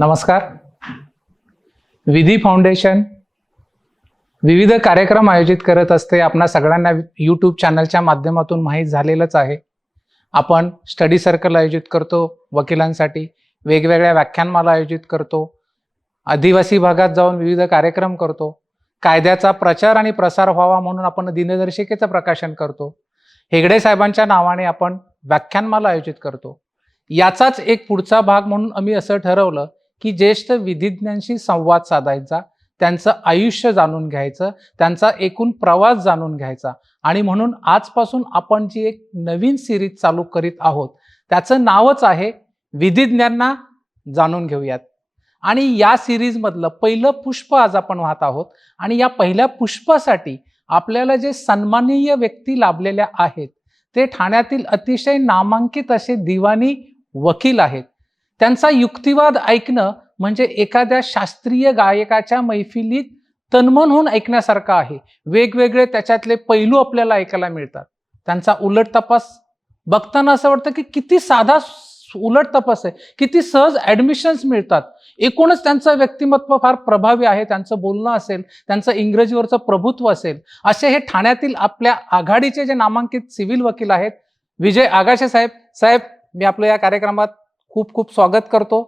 नमस्कार. विधी फाउंडेशन विविध कार्यक्रम आयोजित करत असते. आपणा सगळ्यांना यूट्यूब चॅनलच्या माध्यमातून माहीत झालेलंच आहे. आपण स्टडी सर्कल आयोजित करतो वकिलांसाठी, वेगवेगळ्या व्याख्यानमाला आयोजित करतो, आदिवासी भागात जाऊन विविध कार्यक्रम करतो, कायद्याचा प्रचार आणि प्रसार व्हावा म्हणून आपण दिनदर्शिकेचं प्रकाशन करतो, हेगडे साहेबांच्या नावाने आपण व्याख्यानमाला आयोजित करतो. याचाच एक पुढचा भाग म्हणून आम्ही असं ठरवलं की ज्येष्ठ विधिज्ञांशी संवाद साधायचा, त्यांचं आयुष्य जाणून घ्यायचं, त्यांचा एकूण प्रवास जाणून घ्यायचा. आणि म्हणून आजपासून आपण जी एक नवीन सिरीज चालू करीत आहोत त्याचं नावच आहे विधिज्ञांना जाणून घेऊयात. आणि या सिरीजमधलं पहिलं पुष्प आज आपण वाहत आहोत. आणि या पहिल्या पुष्पासाठी आपल्याला जे सन्माननीय व्यक्ती लाभलेल्या आहेत ते ठाण्यातील अतिशय नामांकित असे दिवाणी वकील आहेत. त्यांचा युक्तिवाद ऐकणं म्हणजे एखाद्या शास्त्रीय गायकाच्या मैफिलीत तन्मन होऊन ऐकण्यासारखं आहे. वेगवेगळे त्याच्यातले पैलू आपल्याला ऐकायला मिळतात. त्यांचा उलट तपास बघताना असं वाटतं की किती साधा उलट तपास आहे, किती सहज ऍडमिशन्स मिळतात. एकूणच त्यांचं व्यक्तिमत्व फार प्रभावी आहे. त्यांचं बोलणं असेल, त्यांचं इंग्रजीवरचं प्रभुत्व असेल, असे हे ठाण्यातील आपल्या आघाडीचे जे नामांकित सिव्हिल वकील आहेत विजय आगाशे साहेब. साहेब, मी आपलं या कार्यक्रमात खूप खूप स्वागत करतो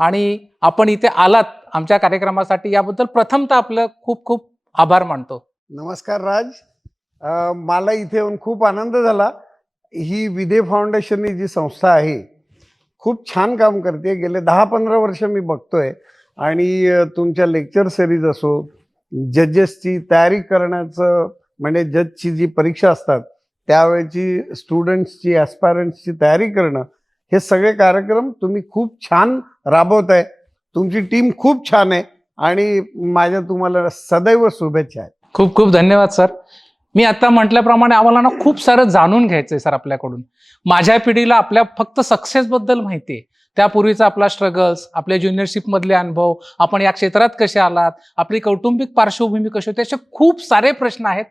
आणि आपण इथे आलात आमच्या कार्यक्रमासाठी याबद्दल प्रथमतः आपलं खूप खूप आभार मानतो. नमस्कार राज. मला इथे येऊन खूप आनंद झाला. ही विधे फाउंडेशन ही जी संस्था आहे खूप छान काम करते. गेले 10-15 वर्ष मी बघतोय आणि तुमच्या लेक्चर सिरीज असो, जजेसची तयारी करण्याचं म्हणजे जजची जी परीक्षा असतात त्यावेळेची स्टुडंट्सची ॲस्पायरंट्सची तयारी करणं, हे सगळे कार्यक्रम तुम्ही खूप छान राबवताय. तुमची टीम खूप छान आहे आणि माझ्या तुम्हाला सदैव शुभेच्छा आहेत. खूप खूप धन्यवाद सर. मी आता म्हटल्याप्रमाणे आम्हाला ना खूप सारं जाणून घ्यायचंय सर आपल्याकडून. माझ्या पिढीला आपल्या फक्त सक्सेस बद्दल माहिती आहे, त्यापूर्वीचा आपला स्ट्रगल्स, आपल्या ज्युनियरशिप मधले अनुभव, आपण या क्षेत्रात कसे आलात, आपली कौटुंबिक पार्श्वभूमी कशी होती, असे खूप सारे प्रश्न आहेत.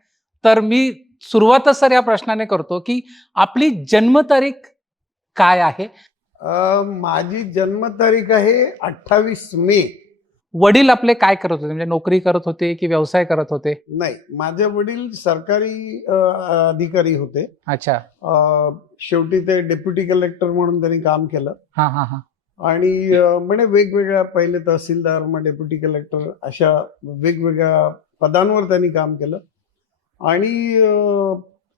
तर मी सुरुवातच सर या प्रश्नाने करतो की आपली जन्मतारीख काय आहे? माझी जन्मतारीख आहे 28 मे. वडील आपले काय करत होते, म्हणजे नोकरी करत होते की व्यवसाय करत होते? नाही, माझे वडील सरकारी अधिकारी होते. अच्छा. शेवटी ते डेप्युटी कलेक्टर म्हणून त्यांनी काम केलं. हा हा हा. आणि म्हणजे वेगवेगळ्या, पहिले तहसीलदार, मग डेप्युटी कलेक्टर, अशा वेगवेगळ्या पदांवर त्यांनी काम केलं. आणि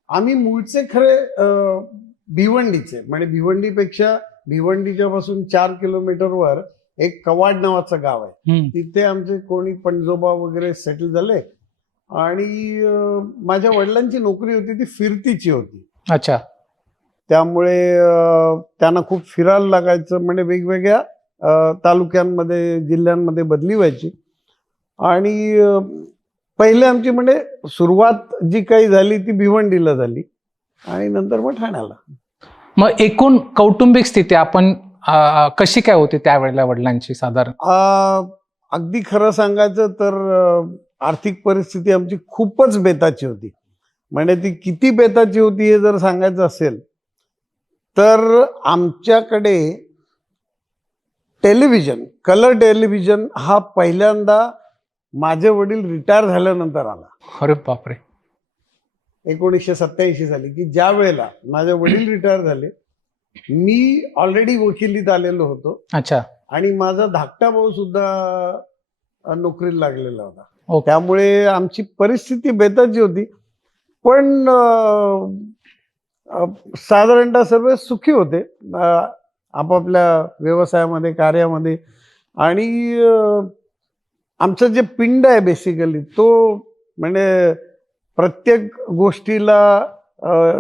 आम्ही मूळचे खरे भिवंडीचे, म्हणजे भिवंडीपेक्षा भिवंडीच्या पासून 4 किलोमीटरवर एक कवाड नावाचं गाव आहे. तिथे आमचे कोणी पणजोबा वगैरे सेटल झाले. आणि माझ्या वडिलांची नोकरी होती ती फिरतीची होती. अच्छा. त्यामुळे त्यांना खूप फिरायला लागायचं, म्हणजे वेगवेगळ्या तालुक्यांमध्ये, जिल्ह्यांमध्ये बदली व्हायची. आणि पहिले आमची म्हणजे सुरुवात जी काही झाली ती भिवंडीला झाली आणि नंतर मग ठाण्याला. मग एकूण कौटुंबिक स्थिती आपण कशी काय होती त्यावेळेला वडिलांची साधारण? अगदी खरं सांगायचं तर आर्थिक परिस्थिती आमची खूपच बेताची होती. म्हणजे ती किती बेताची होती हे जर सांगायचं असेल तर आमच्याकडे टेलिव्हिजन, कलर टेलिव्हिजन हा पहिल्यांदा माझे वडील रिटायर झाल्यानंतर आला. अरे बापरे. 1987 साली, की ज्या वेळेला माझे वडील रिटायर झाले, मी ऑलरेडी वकिलीत आलेलो होतो. अच्छा. आणि माझा धाकटा भाऊ सुद्धा नोकरीला लागलेला होता. त्यामुळे आमची परिस्थिती बेताची होती. पण साधारणतः सर्व सुखी होते आपापल्या व्यवसायामध्ये, कार्यामध्ये. आणि आमचं जे पिंड आहे बेसिकली तो म्हणजे प्रत्येक गोष्टीला,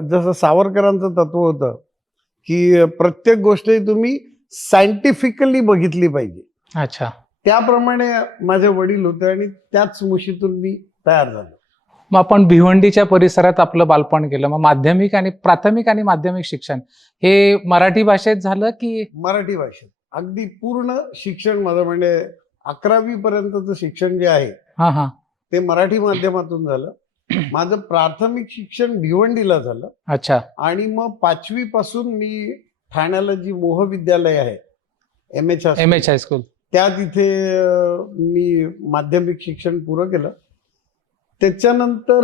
जसं सावरकरांचं तत्व होतं की प्रत्येक गोष्ट तुम्ही सायंटिफिकली बघितली पाहिजे. अच्छा. त्याप्रमाणे माझे वडील होते आणि त्याच मुशीतून मी तयार झालो. मग आपण भिवंडीच्या परिसरात आपलं बालपण गेलं. मग माध्यमिक आणि प्राथमिक आणि माध्यमिक शिक्षण हे मराठी भाषेत झालं की? मराठी भाषेत. अगदी पूर्ण शिक्षण माझं, म्हणजे 11वी पर्यंतचं शिक्षण जे आहे ते मराठी माध्यमातून झालं. माझं प्राथमिक शिक्षण भिवंडीला झालं. अच्छा. आणि मग 5वी पासून मी ठाण्याला जी मोह विद्यालय आहे, एम एच हायस्कूल, त्यात इथे मी माध्यमिक शिक्षण पुरं केलं. त्याच्यानंतर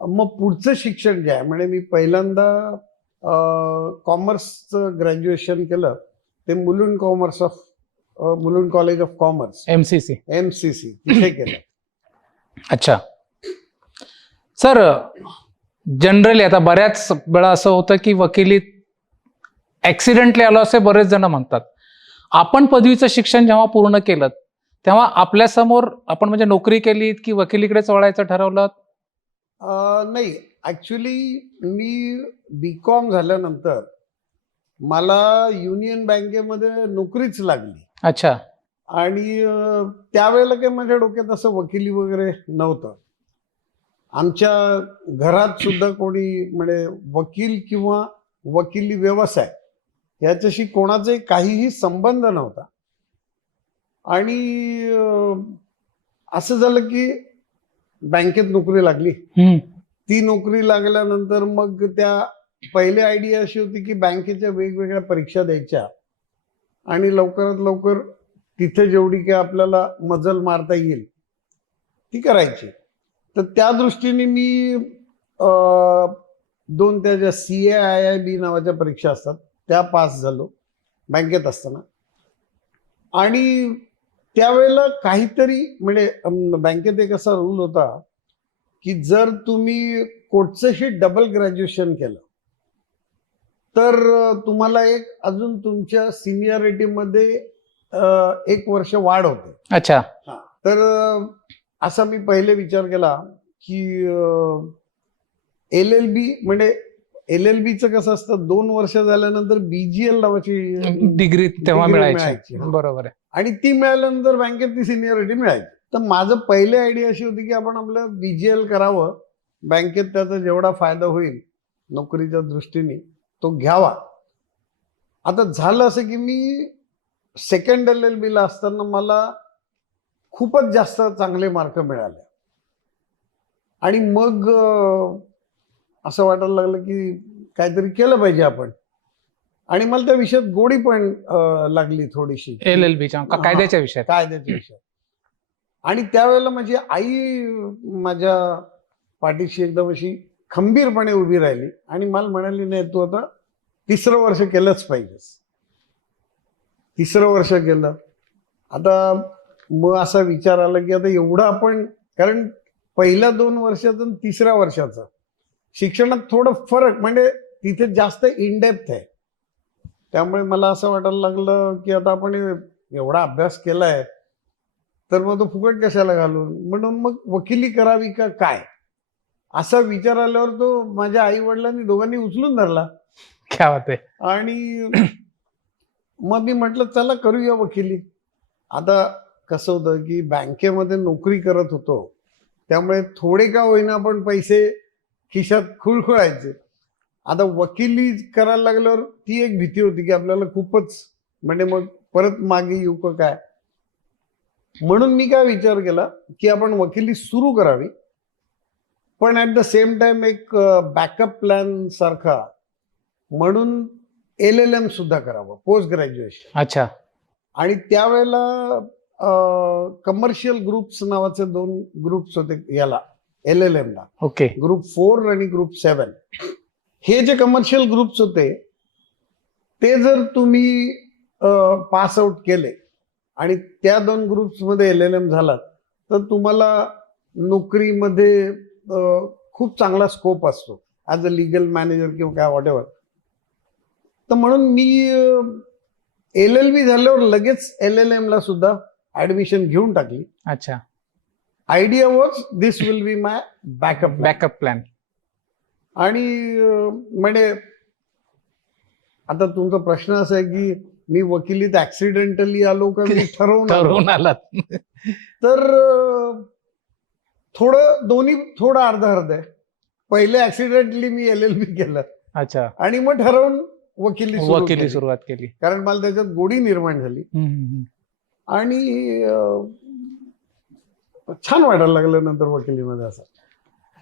मग पुढचं शिक्षण जे आहे म्हणजे मी पहिल्यांदा कॉमर्सचं ग्रॅज्युएशन केलं. ते Mulund college of commerce MCC. MCC तिथे केलं. अच्छा सर, जनरली आता बऱ्याच वेळा असं होतं की वकिलीत ऍक्सिडेंटली आलो असे बरेच जण म्हणतात. आपण पदवीचं शिक्षण जेव्हा पूर्ण केलं तेव्हा आपल्या समोर आपण म्हणजे नोकरी केली की वकिलीकडेच वळायचं ठरवलं? नाही, ऍक्च्युली मी BCom झाल्यानंतर मला युनियन बँकेमध्ये नोकरीच लागली. अच्छा. आणि त्यावेळेला काही माझ्या डोक्यात असं वकिली वगैरे नव्हतं. आमच्या घरात सुद्धा कोणी म्हणजे वकील किंवा वकिली व्यवसाय याच्याशी कोणाचाही काहीही संबंध नव्हता. आणि असं झालं की बँकेत नोकरी लागली. ती नोकरी लागल्यानंतर मग त्या पहिली आयडिया अशी होती की बँकेच्या वेगवेगळ्या परीक्षा द्यायच्या आणि लवकरात लवकर तिथे जेवढी काही आपल्याला मजल मारता येईल ती करायची. तर त्या दृष्टीने मी 2 त्या ज्या CAIIB नावाच्या परीक्षा असतात त्या पास झालो बँकेत असताना. आणि त्यावेळेला काहीतरी म्हणजे बँकेत एक असा रूल होता की जर तुम्ही कोणचंही डबल ग्रॅज्युएशन केलं तर तुम्हाला एक अजून तुमच्या सिनियरिटीमध्ये 1 वर्ष वाढ होते. अच्छा. तर असा मी पहिले विचार केला की LLB म्हणजे LLBचं कसं असतं 2 वर्ष झाल्यानंतर BGL नावाची डिग्री तेव्हा मिळायची. मिळायची. बरोबर आहे. आणि ती मिळाल्यानंतर बँकेत ती सिनियरिटी मिळायची. तर माझं पहिले आयडिया अशी होती की आपण आपलं BGL करावं, बँकेत त्याचा जेवढा फायदा होईल नोकरीच्या दृष्टीने तो घ्यावा. आता झालं असं की मी सेकंड LLBला असताना मला खूपच जास्त चांगले मार्क मिळाले आणि मग असं वाटायला लागलं की काहीतरी केलं पाहिजे आपण. आणि मला त्या विषयात गोडी पण लागली थोडीशी LLBच्या कायद्याच्या विषयात. आणि त्यावेळेला माझी आई माझ्या पाठीशी एकदम अशी खंबीरपणे उभी राहिली आणि मला म्हणाली, नाही तू आता 3रं वर्ष केलंच पाहिजेस. 3रं वर्ष केलं. आता मग असा विचार आला की आता एवढं आपण, कारण पहिल्या 2 वर्षाचा आणि 3ऱ्या वर्षाचा शिक्षणात थोडं फरक म्हणजे तिथे जास्त इनडेप्थ आहे. त्यामुळे मला असं वाटायला लागलं की आता आपण एवढा अभ्यास केलाय तर मग तो फुकट कशाला घालून, म्हणून मग वकिली करावी का काय असा विचार आल्यावर तो माझ्या आई वडिलांनी दोघांनी उचलून धरला. क्या बात आहे. आणि मग मी म्हटलं चला करूया वकिली. आता कसं होतं की बँकेमध्ये नोकरी करत होतो त्यामुळे थोडे का होईना आपण पैसे खिशात खुळखुळायचे. आता वकिली करायला लागल्यावर ती एक भीती होती की आपल्याला खूपच म्हणजे मग परत मागे येऊ का काय. म्हणून मी काय विचार केला की आपण वकिली सुरू करावी, पण ऍट द सेम टाइम एक बॅकअप प्लॅन सारखा म्हणून LLM सुद्धा करावं, पोस्ट ग्रॅज्युएशन. अच्छा. आणि त्यावेळेला कमर्शियल ग्रुप्स नावाचे 2 ग्रुप्स होते याला LLM ला. ओके. ग्रुप 4 आणि ग्रुप 7. हे जे कमर्शियल ग्रुप्स होते ते जर तुम्ही पास आउट केले आणि त्या 2 ग्रुप्समध्ये LLM झालात तर तुम्हाला नोकरीमध्ये खूप चांगला स्कोप असतो ॲज अ लीगल मॅनेजर किंवा काय व्हॉटएव्हर. तर म्हणून मी LLB झाल्यावर लगेच LLM ला सुद्धा ऍडमिशन घेऊन टाकली. अच्छा. Idea was this will be my backup plan. आणि म्हणजे आता तुमचा प्रश्न असा आहे की मी वकिलीत ऍक्सिडेंटली आलो का मी ठरवून आलात? तर थोडं दोन्ही थोडं अर्ध आहे. पहिले ऍक्सिडेंटली मी LLB केलं. अच्छा. आणि मग ठरवून वकिली सुरुवात केली कारण मला त्याच्यात गोडी निर्माण झाली. आणि छान वाटायला लागलं नंतर वकिलीमध्ये. असं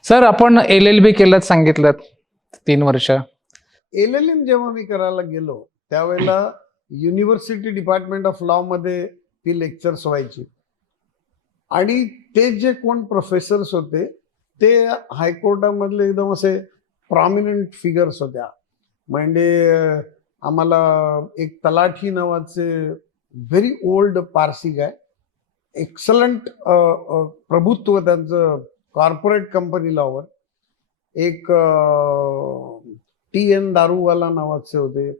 सर, आपण LLB केलं सांगितलं 3 वर्ष. LLM जेव्हा मी करायला गेलो त्यावेळेला युनिव्हर्सिटी डिपार्टमेंट ऑफ लॉ मध्ये ती लेक्चर्स व्हायची. आणि ते जे कोण प्रोफेसर्स होते ते हायकोर्टामधले एकदम असे प्रॉमिनंट फिगर्स होत्या. म्हणजे आम्हाला एक तलाठी नावाचे व्हेरी ओल्ड पारसी गाय, एक्सलंट प्रभुत्व त्यांचं कॉर्पोरेट कंपनी लॉवर, एक TN दारूवाला नावाचे होते.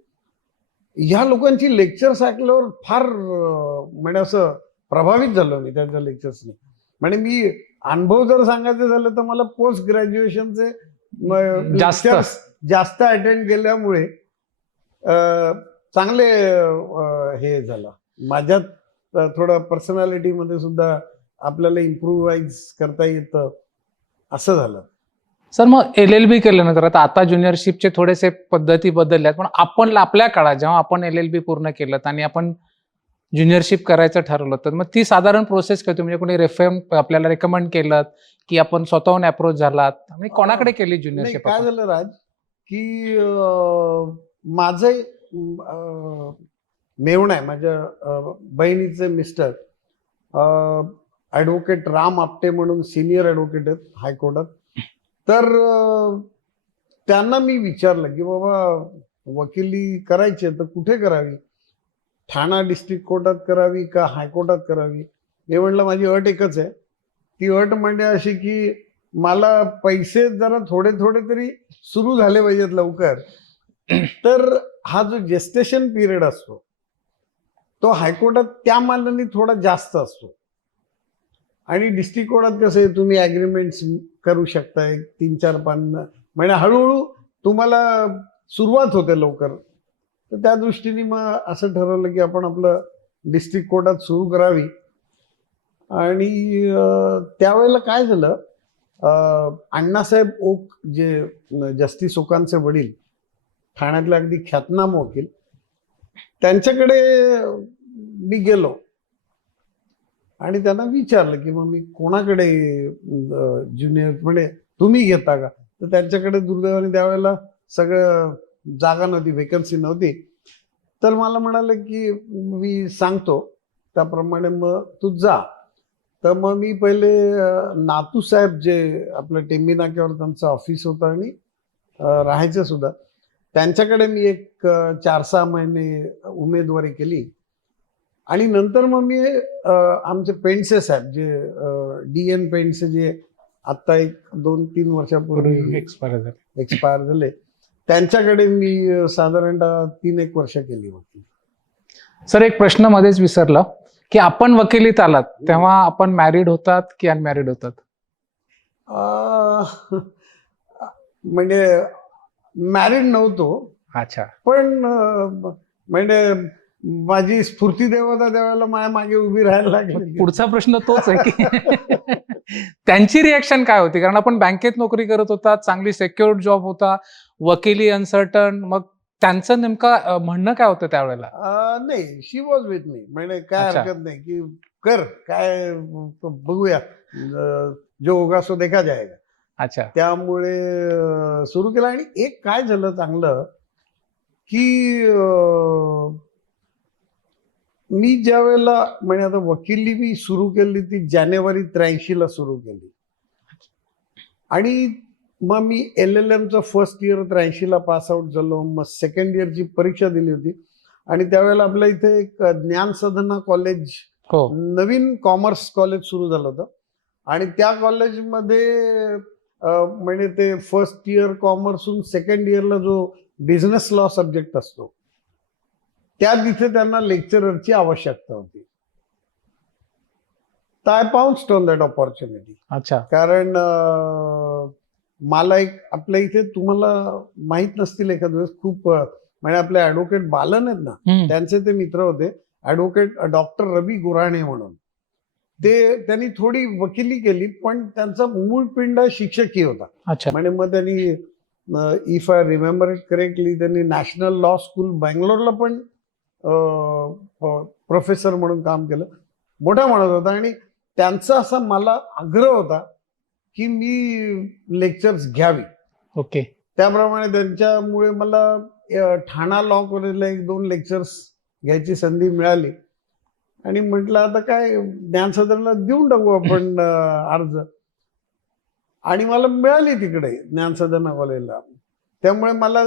ह्या लोकांची लेक्चर्स ऐकल्यावर फार म्हणजे असं प्रभावित झालो मी त्यांच्या लेक्चर्सने. म्हणजे मी अनुभव जर सांगायचे झाले तर मला पोस्ट ग्रॅज्युएशनचे जास्त अटेंड केल्यामुळे चांगले हे झालं माझ्यात थोडं पर्सनॅलिटी मध्ये सुद्धा आपल्याला इम्प्रूव्हाइज करता येतं असं झालं. सर मग LLB केल्यानंतर आता ज्युनियरशिपचे थोडेसे पद्धती बदलल्यात, पण आपण आपल्या काळात जेव्हा आपण LLB पूर्ण केलं आणि आपण ज्युनियरशिप करायचं ठरवलं तर मग ती साधारण प्रोसेस काय होती? म्हणजे कोणी आपल्याला रेकमेंड केलं की आपण स्वतःहून अप्रोच झालात? म्हणजे कोणाकडे केली नाही, ज्युनियरशिप? काय झालं राज की माझे मेवण आहे माझ्या बहिणीचे मिस्टर ॲडव्होकेट राम आपटे म्हणून सिनियर ॲडव्होकेट आहेत हायकोर्टात. तर त्यांना मी विचारलं की बाबा वकिली करायची तर कुठे करावी, ठाणा डिस्ट्रिक्ट कोर्टात करावी का हायकोर्टात करावी? मी म्हटलं माझी अट एकच आहे. ती अट म्हणजे अशी की मला पैसे जरा थोडे थोडे तरी सुरू झाले पाहिजेत लवकर. तर हा जो जेस्टेशन पिरियड असतो तो हायकोर्टात त्या मानाने थोडा जास्त असतो. आणि डिस्ट्रिक्ट कोर्टात कसं आहे तुम्ही ॲग्रीमेंट्स करू शकता 3-4 पानं, म्हणजे हळूहळू तुम्हाला सुरुवात होते लवकर. तर त्या दृष्टीने मग असं ठरवलं की आपण आपलं डिस्ट्रिक्ट कोर्टात सुरू करावी. आणि त्यावेळेला काय झालं, अण्णासाहेब ओक जे जस्टिस ओकांचे वडील, ठाण्यातले अगदी ख्यातनाम वकील, त्यांच्याकडे मी गेलो आणि त्यांना विचारलं की मग मी कोणाकडे ज्युनियर म्हणजे तुम्ही घेता का? तर त्यांच्याकडे दुर्दैवाने त्यावेळेला सगळं जागा नव्हती, वेकन्सी नव्हती. तर मला म्हणाले की मी सांगतो त्याप्रमाणे मग तू जा. तर मग मी पहिले नातू साहेब जे आपलं टेंबी नाक्यावर त्यांचं ऑफिस होतं आणि राहायचं सुद्धा, त्यांच्याकडे मी एक 4-6 महिने उमेदवारी केली. आणि नंतर मग मी आमचे पेंडसे साहेब जे DN पेंडसे जे आत्ता एक 2-3 वर्षापूर्वी एक्सपायर झाले, त्यांच्याकडे मी साधारणतः 3-1 वर्ष केली होती. सर एक प्रश्न मध्येच विसरला की आपण वकिलीत आलात तेव्हा आपण मॅरिड होतात की अनमॅरिड होतात? म्हणजे मॅरिड नव्हतो. अच्छा. पण म्हणजे माझी स्फूर्ती देवता त्यावेळेला माझ्या मागे उभी राहायला लागली. पुढचा प्रश्न तोच आहे की त्यांची रिॲक्शन काय होती? कारण आपण बँकेत नोकरी करत होता, चांगली सेक्युअर्ड जॉब होता, वकिली अनसर्टन, मग त्यांचं नेमकं म्हणणं काय होतं त्यावेळेला? नाही, शी वॉज विथ मी, म्हणजे काय हरकत नाही की कर, काय बघूया, जो होगा सो देखा जाएगा. अच्छा. त्यामुळे सुरू केलं. आणि एक काय झालं चांगलं की मी ज्या वेळेला म्हणजे आता वकिली मी सुरू केली ती जानेवारी 83 ला सुरू केली. आणि मग मी LLMचं फर्स्ट इयर 83 ला पास आउट झालो. मग सेकंड इयरची परीक्षा दिली होती. आणि त्यावेळेला आपल्या इथे एक ज्ञान साधना कॉलेज, नवीन कॉमर्स कॉलेज सुरू झालं होतं. आणि त्या कॉलेजमध्ये म्हणजे ते फर्स्ट इयर कॉमर्सहून सेकंड इयरला जो बिझनेस लॉ सब्जेक्ट असतो त्या तिथे त्यांना लेक्चररची आवश्यकता होती. तर आय पाउन्स्ड ऑन दॅट ऑपॉर्च्युनिटी. अच्छा. कारण मला एक आपल्या इथे तुम्हाला माहित नसतील एखाद वेळेस खूप म्हणजे आपले ॲडव्होकेट बालन आहेत ना, त्यांचे ते मित्र होते ॲडव्होकेट डॉक्टर रवी गुराणे म्हणून. त्यांनी थोडी वकिली केली पण त्यांचा मूळ पिंड शिक्षकी होता. म्हणजे मग त्यांनी if I remember it correctly त्यांनी नॅशनल लॉ स्कूल बँगलोरला पण प्रोफेसर म्हणून काम केलं, मोठा म्हणत होता. आणि त्यांचा असा मला आग्रह होता की मी लेक्चर्स घ्यावी. ओके. त्याप्रमाणे त्यांच्यामुळे मला ठाणा लॉ कॉलेजला 1-2 लेक्चर्स घ्यायची संधी मिळाली आणि म्हटलं आता काय ज्ञानसदनला देऊन टाकू आपण अर्ज. आणि मला मिळाली तिकडे ज्ञानसदन कॉलेजला. त्यामुळे मला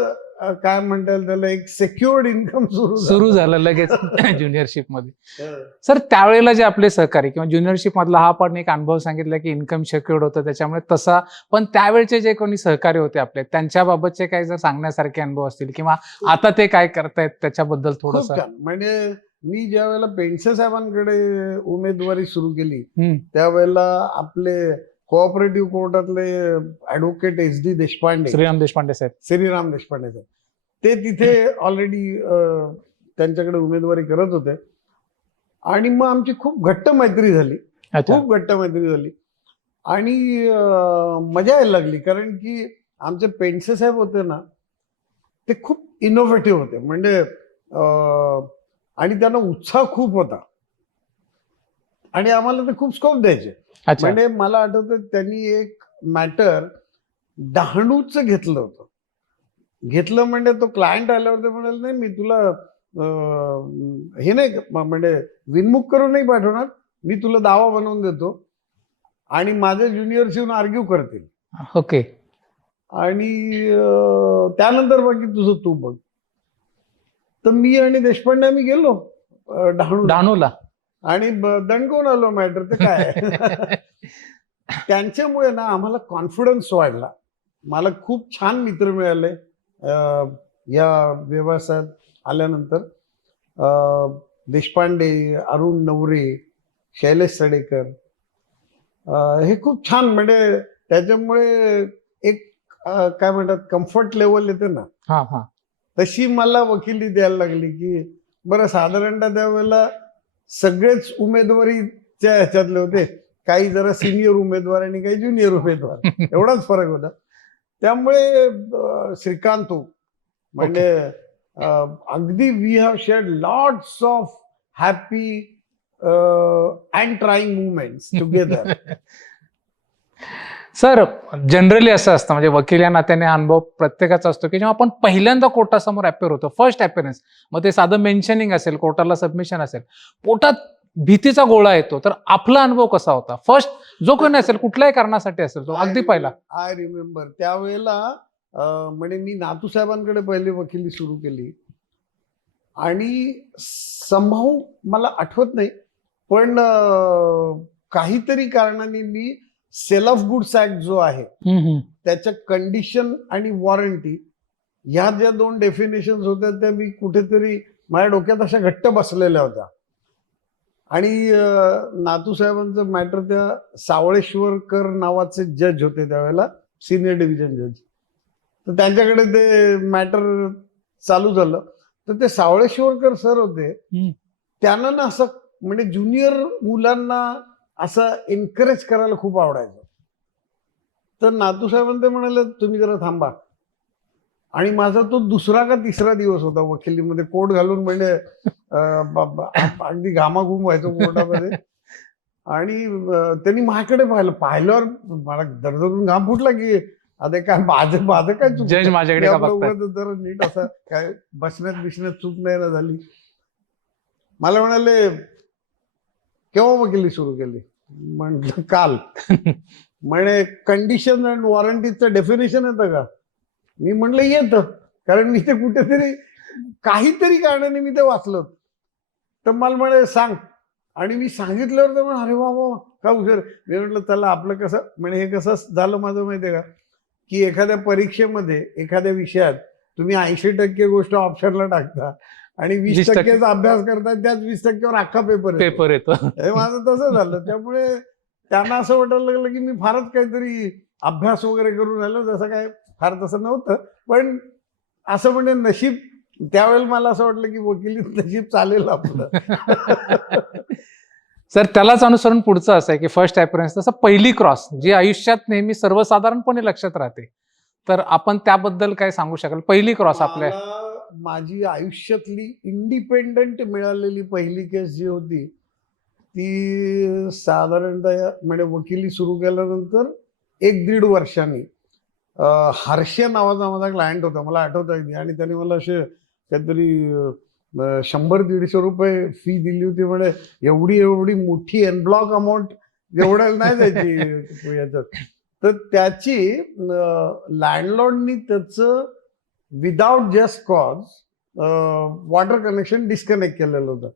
काय म्हणता येईल त्याला एक सेक्युअर्ड इन्कम सुरू झालं लगेच ज्युनियरशिप मध्ये. झालं. सर त्यावेळेला जे आपले सहकारी किंवा ज्युनियरशिप मधला हा पण एक अनुभव सांगितला की इन्कम सेक्युअर्ड होतं त्याच्यामुळे तसा, पण त्यावेळचे जे कोणी सहकारी होते आपले त्यांच्याबाबतचे काही जर सांगण्यासारखे अनुभव असतील किंवा आता ते काय करतायत त्याच्याबद्दल खूप थोडस. छान. म्हणजे मी ज्या वेळेला पेंडसे साहेबांकडे उमेदवारी सुरू केली त्यावेळेला आपले कोऑपरेटिव्ह कोर्टातले ऍडव्होकेट SD देशपांडे, श्रीराम देशपांडे साहेब, श्रीराम देशपांडे साहेब, ते तिथे ऑलरेडी त्यांच्याकडे उमेदवारी करत होते. आणि मग आमची खूप घट्ट मैत्री झाली, खूप घट्ट मैत्री झाली. आणि मजा यायला लागली कारण की आमचे पेंडसे साहेब होते ना ते खूप इनोव्हेटिव्ह होते. म्हणजे आणि त्यांना उत्साह खूप होता आणि आम्हाला ते खूप स्कोप द्यायचे. म्हणजे मला आठवतं त्यांनी एक मॅटर डहाणूचं घेतलं होतं. घेतलं म्हणजे तो क्लायंट आल्यावर ते म्हणाले नाही मी तुला हे नाही म्हणजे विनमुख करून नाही पाठवणार, मी तुला दावा बनवून देतो आणि माझे ज्युनियर्स येऊन आर्ग्यू करतील. ओके. आणि त्यानंतर बाकी तुझं तू बघ. तर मी आणि देशपांडे आम्ही गेलो डहाणूला आणि दणकवून आलो मॅटर. ते काय त्यांच्यामुळे ना आम्हाला कॉन्फिडन्स वाढला. मला खूप छान मित्र मिळाले या व्यवसायात आल्यानंतर. देशपांडे, अरुण नवरे, शैलेश सडेकर हे खूप छान. म्हणजे त्याच्यामुळे एक काय म्हणतात कम्फर्ट लेवल येते ना, तशी मला वकिली द्यायला लागली. की बरं साधारणतः त्यावेळेला सगळेच उमेदवारीच्या ह्याच्यातले होते, काही जरा सिनियर उमेदवार आणि काही ज्युनियर उमेदवार, एवढाच फरक होता. त्यामुळे श्रीकांत म्हणजे अगदी we have shared lots of happy and trying movements together. Sir generally असं असतं म्हणजे वकील या नात्याने अनुभव प्रत्येकाचा असतो की जेव्हा आपण पहिल्यांदा कोर्टासमोर अपेअर होतो, फर्स्ट अपेअरन्स, मग ते साधं मेन्शनिंग असेल, कोर्टाला सबमिशन असेल, पोटात भीतीचा गोळा येतो. तर आपला अनुभव कसा होता फर्स्ट, जो कोणी असेल कुठल्याही कारणासाठी असेल तो अगदी पहिला? आय रिमेंबर त्यावेळेला म्हणजे मी नातू साहेबांकडे पहिली वकिली सुरू केली आणि संभाव मला आठवत नाही पण काहीतरी कारणाने मी सेल ऑफ गुड्स ऍक्ट जो आहे त्याच्या कंडिशन आणि वॉरंटी ह्या ज्या दोन डेफिनेशन होत्या त्या मी कुठेतरी माझ्या डोक्यात अशा घट्ट बसलेल्या होत्या. आणि नातू साहेबांचं मॅटर त्या सावळेश्वरकर नावाचे जज होते त्यावेळेला, सिनियर डिव्हिजन जज. तर त्यांच्याकडे ते मॅटर चालू झालं. तर ते सावळेश्वरकर सर होते, त्यांना ना असं म्हणजे ज्युनियर मुलांना असं एनकरेज करायला खूप आवडायचं. तर नातू साहेबांनी ते म्हणाले तुम्ही जरा थांबा. आणि माझा तो दुसरा का तिसरा दिवस होता वकिलीमध्ये, कोट घालून म्हणजे अगदी घामाघूम व्हायचो कोर्टामध्ये. आणि त्यांनी माझ्याकडे पाहिल्यावर मला दरदरून घाम फुटला की आता काय माझं काय चूक, जज माझ्याकडे जरा नीट असं काय बसण्यात चूक नाही ना झाली. मला म्हणाले केव्हा वकिली सुरू केली? म्हटलं काल. म्हणे कंडिशन अँड वॉरंटीचं डेफिनेशन येतं का? मी म्हटलं येतं, कारण मी ते कुठेतरी काहीतरी कारणाने मी ते वाचलं. तर मला म्हणे सांग. आणि मी सांगितल्यावर तर म्हणे अरे वा का हुशार. मी म्हटलं चला आपलं कसं म्हणजे हे कसं झालं माझं माहितीये का, की एखाद्या परीक्षेमध्ये एखाद्या विषयात तुम्ही 80% गोष्ट ऑप्शनला टाकता आणि 20% अभ्यास करता, त्याच 20%वर अख्खा पेपर येतो. हे माझं तसं झालं. त्यामुळे त्यांना असं वाटायला लागलं की मी फारच काहीतरी अभ्यास वगैरे करून राहिलो. जसं काय फार तसं नव्हतं, पण असं म्हणजे नशीब त्यावेळेला मला असं वाटलं की वकिली नशीब चालेल आपलं. सर त्यालाच अनुसरून पुढचं असं आहे की फर्स्ट अपिअरन्स तसं पहिली क्रॉस जी आयुष्यात नेहमी सर्वसाधारणपणे लक्षात राहते, तर आपण त्याबद्दल काय सांगू शकाल? पहिली क्रॉस आपल्या माझी आयुष्यातली इंडिपेंडंट मिळालेली पहिली केस जी होती ती साधारणतः म्हणजे वकिली सुरू केल्यानंतर 1-1.5 वर्षांनी हर्षे नावाचा माझा क्लायंट होता, मला आठवत आहे. आणि त्याने मला असे काहीतरी ₹100-150 फी दिली होती. म्हणे एवढी एवढी मोठी एन ब्लॉक अमाऊंट एवढ्याला नाही द्यायची याच्यात. तर त्याची लँडलॉर्डनी त्याचं without just cause water connection disconnect केलेलं होतं.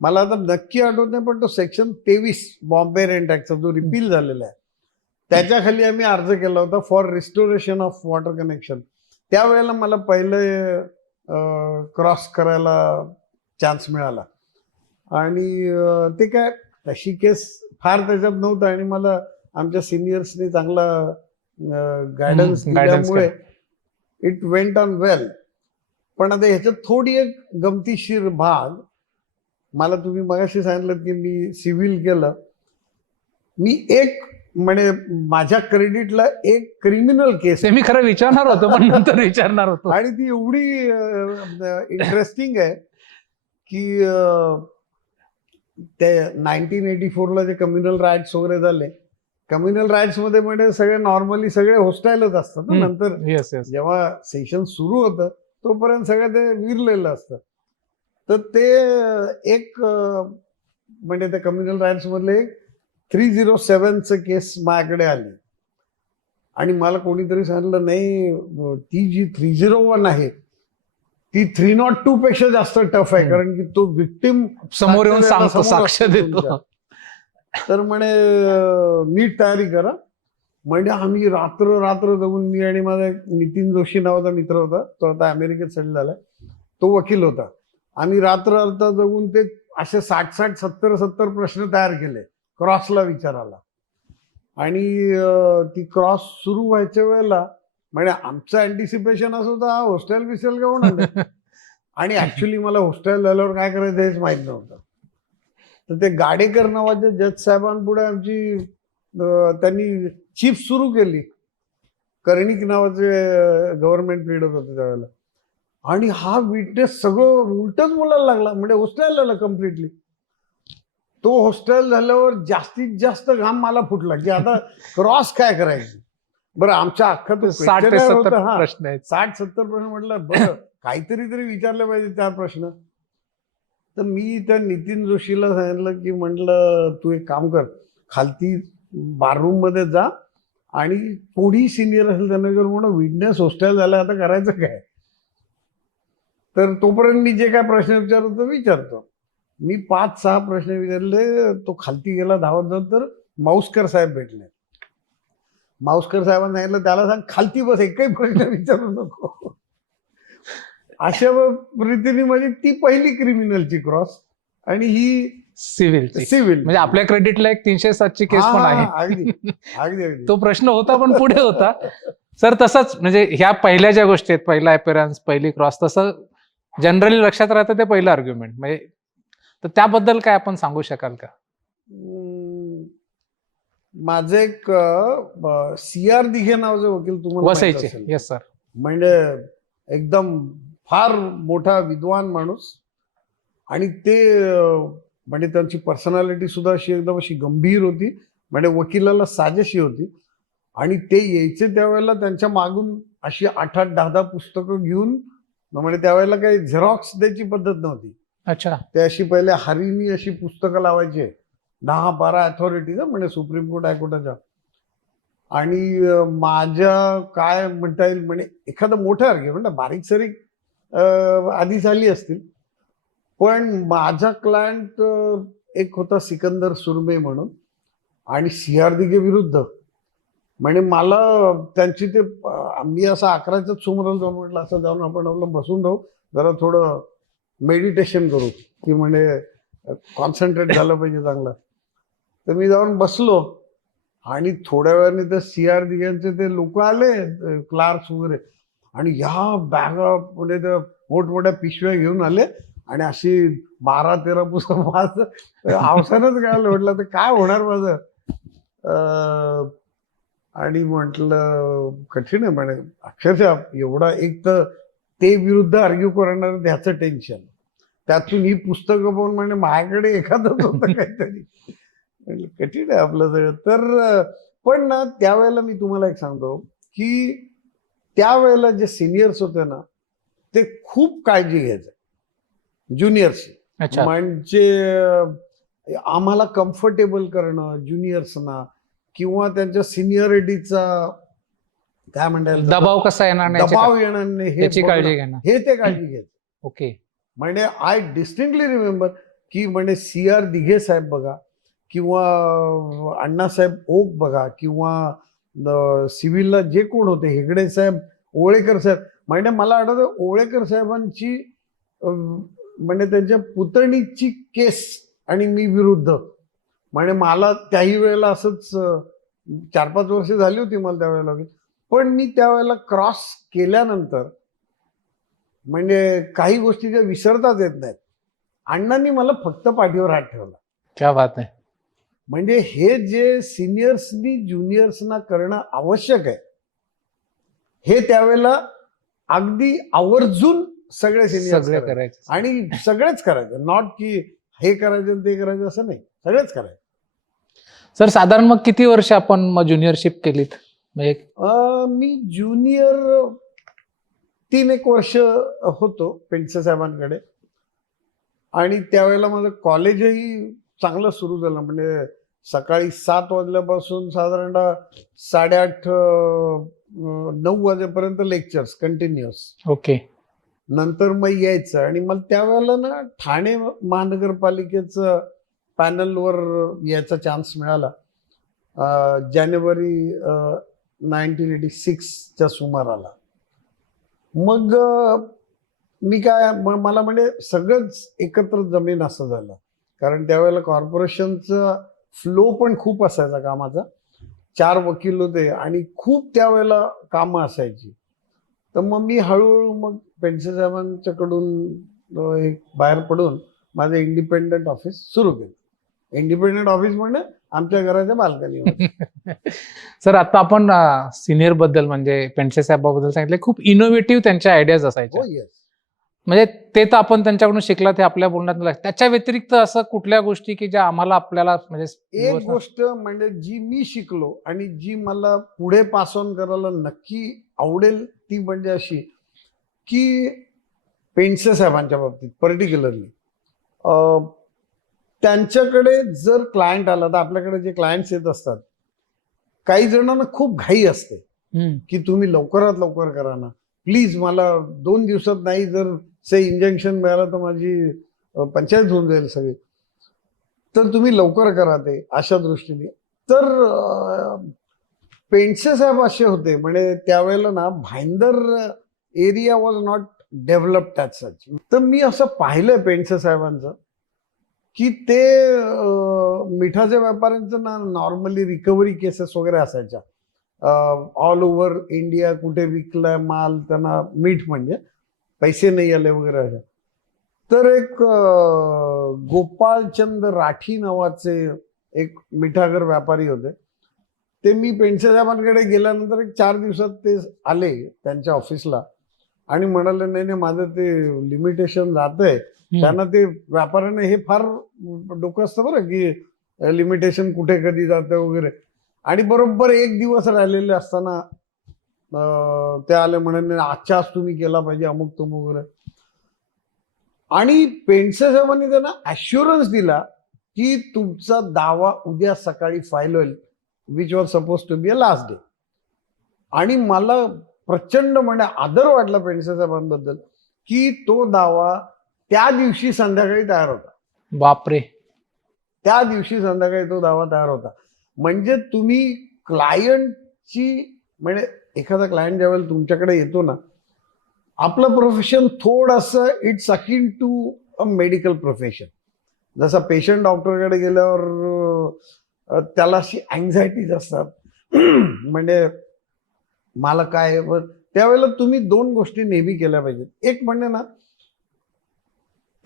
मला आता नक्की आठवत नाही, पण तो सेक्शन 23 बॉम्बे रेंट ऍक्टचा जो रिपील झालेला आहे त्याच्या खाली आम्ही अर्ज केला होता for restoration of water connection. त्यावेळेला मला पहिले क्रॉस करायला चान्स मिळाला आणि ते काय तशी केस फार त्याच्यात नव्हतं आणि मला आमच्या सिनियर्सनी चांगला गायडन्स दिल्यामुळे इट वेंट ऑन वेल. पण आता ह्याच्यात थोडी एक गमतीशीर भाग, मला तुम्ही मगाशी सांगितलं की मी सिव्हिल केलं. मी एक म्हणजे माझ्या क्रेडिटला एक क्रिमिनल केस ते मी खरं विचारणार होतो, पण नंतर विचारणार होतो. आणि ती एवढी इंटरेस्टिंग आहे की ते 1984ला जे कम्युनल राईट्स वगैरे झाले, कम्युनल राईट्स मध्ये म्हणजे सगळे नॉर्मली सगळे होस्टाईलच असतात ना. नंतर येस येस. जेव्हा सेशन सुरू होतं तोपर्यंत सगळं ते विरलेलं असतं. तर ते एक म्हणजे त्या कम्युनल राईट्स मधले 307चं केस माझ्याकडे आली आणि मला कोणीतरी सांगितलं नाही, ती जी 301 आहे ती 302 पेक्षा जास्त टफ आहे, कारण की तो विक्टिम समोर येऊन सांगतो, साक्ष देतो. तर म्हणे नीट तयारी करा. म्हणजे आम्ही रात्र रात्र जगून, मी आणि माझा एक नितीन जोशी नावाचा मित्र होता, तो आता अमेरिकेत सेटल झालाय, तो वकील होता. आम्ही रात्र रात्र जगून ते असे 60 70 प्रश्न तयार केले क्रॉसला विचारायला. आणि ती क्रॉस सुरू व्हायच्या वेळेला म्हणजे आमचं अँटिसिपेशन असं होतं, हा हॉस्टेल बिस्टेल का होणार नाही. आणि ऍक्च्युली मला हॉस्टेल झाल्यावर काय करायचं हेच माहित नव्हतं. तर ते गाडेकर नावाच्या जज साहेबांपुढे आमची त्यांनी चीफ सुरू केली. कर्णिक नावाचे गव्हर्नमेंट लीडर होते त्यावेळेला. आणि हा विटनेस सगळं उलटच बोलायला लागला, म्हणजे हॉस्टेल झालं कम्प्लिटली. तो हॉस्टेल झाल्यावर जास्तीत जास्त घाम मला फुटला की आता क्रॉस काय करायचं. बरं, आमच्या अख्खा तो 60 ते 70 हा प्रश्न आहेत. 60-70 प्रश्न. म्हटलं बरं काहीतरी तरी विचारले पाहिजे त्या प्रश्न. तर मी त्या नितीन जोशीला सांगितलं की म्हटलं तू एक काम कर, खालती बाररूम मध्ये जा आणि कोणी सिनियर असेल त्यांना कर म्हणून, विटनेस हॉस्टेल झालं आता करायचं काय. तर तोपर्यंत मी जे काय प्रश्न विचारतो तो विचारतो. मी 5-6 प्रश्न विचारले. तो खालती गेला धावत जात, तर माऊसकर साहेब भेटले. माऊसकर साहेबांना सांगितलं त्याला सांग खालती बस, एकही प्रश्न विचारू नको. अशा रीतीने म्हणजे ती पहिली क्रिमिनलची क्रॉस आणि ही सिव्हिल. म्हणजे आपल्या क्रेडिटला एक 307ची केस पण आहे. अगदी अगदी अगदी तो प्रश्न होता पण पुढे होता. सर तसंच म्हणजे ह्या पहिल्या ज्या गोष्टी आहेत, पहिला अपिअरन्स, पहिली क्रॉस, तसं जनरली लक्षात राहतं ते पहिलं आर्ग्युमेंट. म्हणजे तर त्याबद्दल काय आपण सांगू शकाल का? माझे एक CR दिघे नावाचे वकील तुम्हाला माहित वसईचे. असेल. Yes sir. म्हणजे एकदम फार मोठा विद्वान माणूस. आणि ते म्हणजे त्यांची पर्सनॅलिटी सुद्धा अशी एकदम अशी गंभीर होती, म्हणजे वकिलाला साजेशी होती. आणि ते यायचे त्यावेळेला त्यांच्या मागून अशी 8-8, 10-10 पुस्तकं घेऊन, म्हणजे त्यावेळेला काही झेरॉक्स द्यायची पद्धत नव्हती. अच्छा. ते अशी पहिले हारीनी अशी पुस्तकं लावायचे 10-12 अथॉरिटीज, म्हणजे सुप्रीम कोर्ट हायकोर्टाच्या. आणि माझ्या काय म्हणता येईल, म्हणजे एखादं मोठं आर्ग्युमेंट बारीक सारीक आधी झाली असतील, पण माझा क्लायंट एक होता सिकंदर सुरमे म्हणून, आणि CR दिघे विरुद्ध. म्हणजे मला त्यांची ते मी असं 11च्याच सुमाराला जाऊन म्हटलं असं जाऊन आपण आपलं बसून राहू, जरा थोडं मेडिटेशन करू, की म्हणजे कॉन्सन्ट्रेट झालं पाहिजे चांगलं. तर मी जाऊन बसलो आणि थोड्या वेळाने ते CR दिघ्यांचे ते लोक आले, क्लार्क्स वगैरे, आणि ह्या बॅगा म्हणजे त्या मोठमोठ्या पिशव्या घेऊन आले आणि अशी 12-13 पुस्तकं. माझं अवसानच काय म्हटलं तर काय होणार माझं. आणि म्हटलं कठीण आहे, म्हणे अक्षरशः एवढा. एक तर ते विरुद्ध आर्ग्यू करणार ह्याचं टेन्शन, त्यातून ही पुस्तकं पाहून म्हणजे माझ्याकडे एखादंच होतं काहीतरी. म्हटलं कठीण आहे आपलं सगळं. तर पण ना त्यावेळेला मी तुम्हाला एक सांगतो की त्यावेळेला जे सिनियर्स होते ना, ते खूप काळजी घ्यायचे. ज्युनियर्स. अच्छा. म्हणजे आम्हाला कम्फर्टेबल करणं ज्युनियर्सना किंवा त्यांच्या सिनियरिटीचा काय म्हणता येईल दबाव कसा येणार नाही याची दबाव येणार नाही हे याची काळजी बघणं, घेणं. हे ते काळजी घ्यायचं. ओके. म्हणजे आय डिस्टिंक्टली रिमेंबर की म्हणजे CR दिघे साहेब बघा किंवा अण्णासाहेब ओक बघा किंवा सिव्हिलला जे कोण होते हेगडे साहेब, ओळेकर साहेब, म्हणजे मला आठवतं ओळेकर साहेबांची म्हणजे त्यांच्या पुतणीची केस आणि मी विरुद्ध, म्हणजे मला त्याही वेळेला असंच 4-5 वर्ष झाली होती मला त्यावेळेला, पण मी त्यावेळेला क्रॉस केल्यानंतर म्हणजे काही गोष्टी ज्या विसरताच येत नाहीत. अण्णांनी मला फक्त पाठीवर हात ठेवला. क्या बात आहे. म्हणजे हे जे सिनियर्सनी ज्युनियर्सना करणं आवश्यक आहे हे त्यावेळेला अगदी आवर्जून सगळे सिनियर्स सगळे करायचे करायचे. आणि सगळेच करायचे. नॉट की हे करायचं आणि ते करायचं असं नाही, सगळेच करायचे. सर साधारण मग किती वर्ष आपण मग ज्युनियरशिप केलीत? म्हणजे मी ज्युनियर 3-1 वर्ष होतो पेंडसे साहेबांकडे आणि त्यावेळेला माझं कॉलेजही चांगलं सुरू झालं. म्हणजे सकाळी 7 वाजल्यापासून साधारणतः 8:30-9 वाजेपर्यंत लेक्चर्स कंटिन्युअस. ओके. नंतर मग यायचं आणि मला त्यावेळेला ना ठाणे महानगरपालिकेचं पॅनलवर यायचा चान्स मिळाला जानेवारी 1986च्या सुमाराला. मग मी काय मला म्हणजे सगळंच एकत्र जमीन असं झालं, कारण त्यावेळेला कॉर्पोरेशनचा फ्लो पण खूप असायचा कामाचा. 4 वकील होते आणि खूप त्यावेळेला कामं असायची. तर मग मी हळूहळू मग पेंडसे साहेबांच्याकडून एक बाहेर पडून माझं इंडिपेंडंट ऑफिस सुरू केलं. इंडिपेंडंट ऑफिस म्हणजे आमच्या घराच्या बाल्कनीवर. सर आता आपण सिनियर बद्दल म्हणजे पेंडसे साहेबाबद्दल सांगितले, खूप इनोव्हेटिव्ह त्यांच्या आयडियाज असायच्या. हो, येस. म्हणजे ते तर आपण त्यांच्याकडून शिकला, ते आपल्या बोलण्यात लागतं. त्याच्या व्यतिरिक्त असं कुठल्या गोष्टी की ज्या आम्हाला आपल्याला म्हणजे एक गोष्ट म्हणजे जी मी शिकलो आणि जी मला पुढे पास ऑन करायला नक्की आवडेल ती म्हणजे अशी की पेंडसे साहेबांच्या बाबतीत पर्टिक्युलरली त्यांच्याकडे जर क्लायंट आला तर आपल्याकडे जे क्लायंट्स येत असतात काही जणांना खूप घाई असते की तुम्ही लवकरात लवकर करा ना प्लीज, मला 2 दिवसात नाही जर से इंजेक्शन मिळालं तर माझी पंचायत होऊन जाईल सगळी, तर तुम्ही लवकर करा ते अशा दृष्टीने. तर पेंडसे साहेब असे होते म्हणजे त्यावेळेला ना Bhayandar area was not developed as such. तर मी असं पाहिलंय पेंडसे साहेबांचं की ते मिठाच्या व्यापाऱ्यांचं ना नॉर्मली रिकव्हरी केसेस वगैरे असायच्या ऑल ओव्हर इंडिया. कुठे विकलाय माल त्यांना मीठ म्हणजे पैसे नाही आले वगैरे अशा. तर एक गोपाळचंद राठी नावाचे एक मिठागर व्यापारी होते. ते मी पेंडसे साहेबांकडे गेल्यानंतर एक 4 दिवसात ते आले त्यांच्या ऑफिसला आणि म्हणाले नाही नाही माझं ते लिमिटेशन जातंय. त्यांना ते व्यापाऱ्याने हे फार डोकं असतं बरं की लिमिटेशन कुठे कधी जातं वगैरे. आणि बरोबर 1 दिवस राहिलेले असताना ते आले म्हणाले आजच्या आज तुम्ही केला पाहिजे अमुक तमुक वगैरे. आणि पेंडसे साहेबांनी त्यांना ॲश्युरन्स दिला की तुमचा दावा उद्या सकाळी फाईल होईल, which was suppose to be a last day. आणि मला प्रचंड म्हणजे आदर वाटला पेंडसे साहेबांबद्दल की तो दावा त्या दिवशी संध्याकाळी तयार होता. बापरे. त्या दिवशी संध्याकाळी तो दावा तयार होता. म्हणजे तुम्ही क्लायंटची म्हणजे एखादा क्लायंट ज्यावेळेला तुमच्याकडे येतो ना, आपलं प्रोफेशन थोडंसं it's akin to a medical profession. जसं पेशंट डॉक्टरकडे गेल्यावर त्याला अशी अँझायटीज असतात म्हणजे मला काय. त्यावेळेला तुम्ही 2 गोष्टी नेहमी केल्या पाहिजेत. एक म्हणजे ना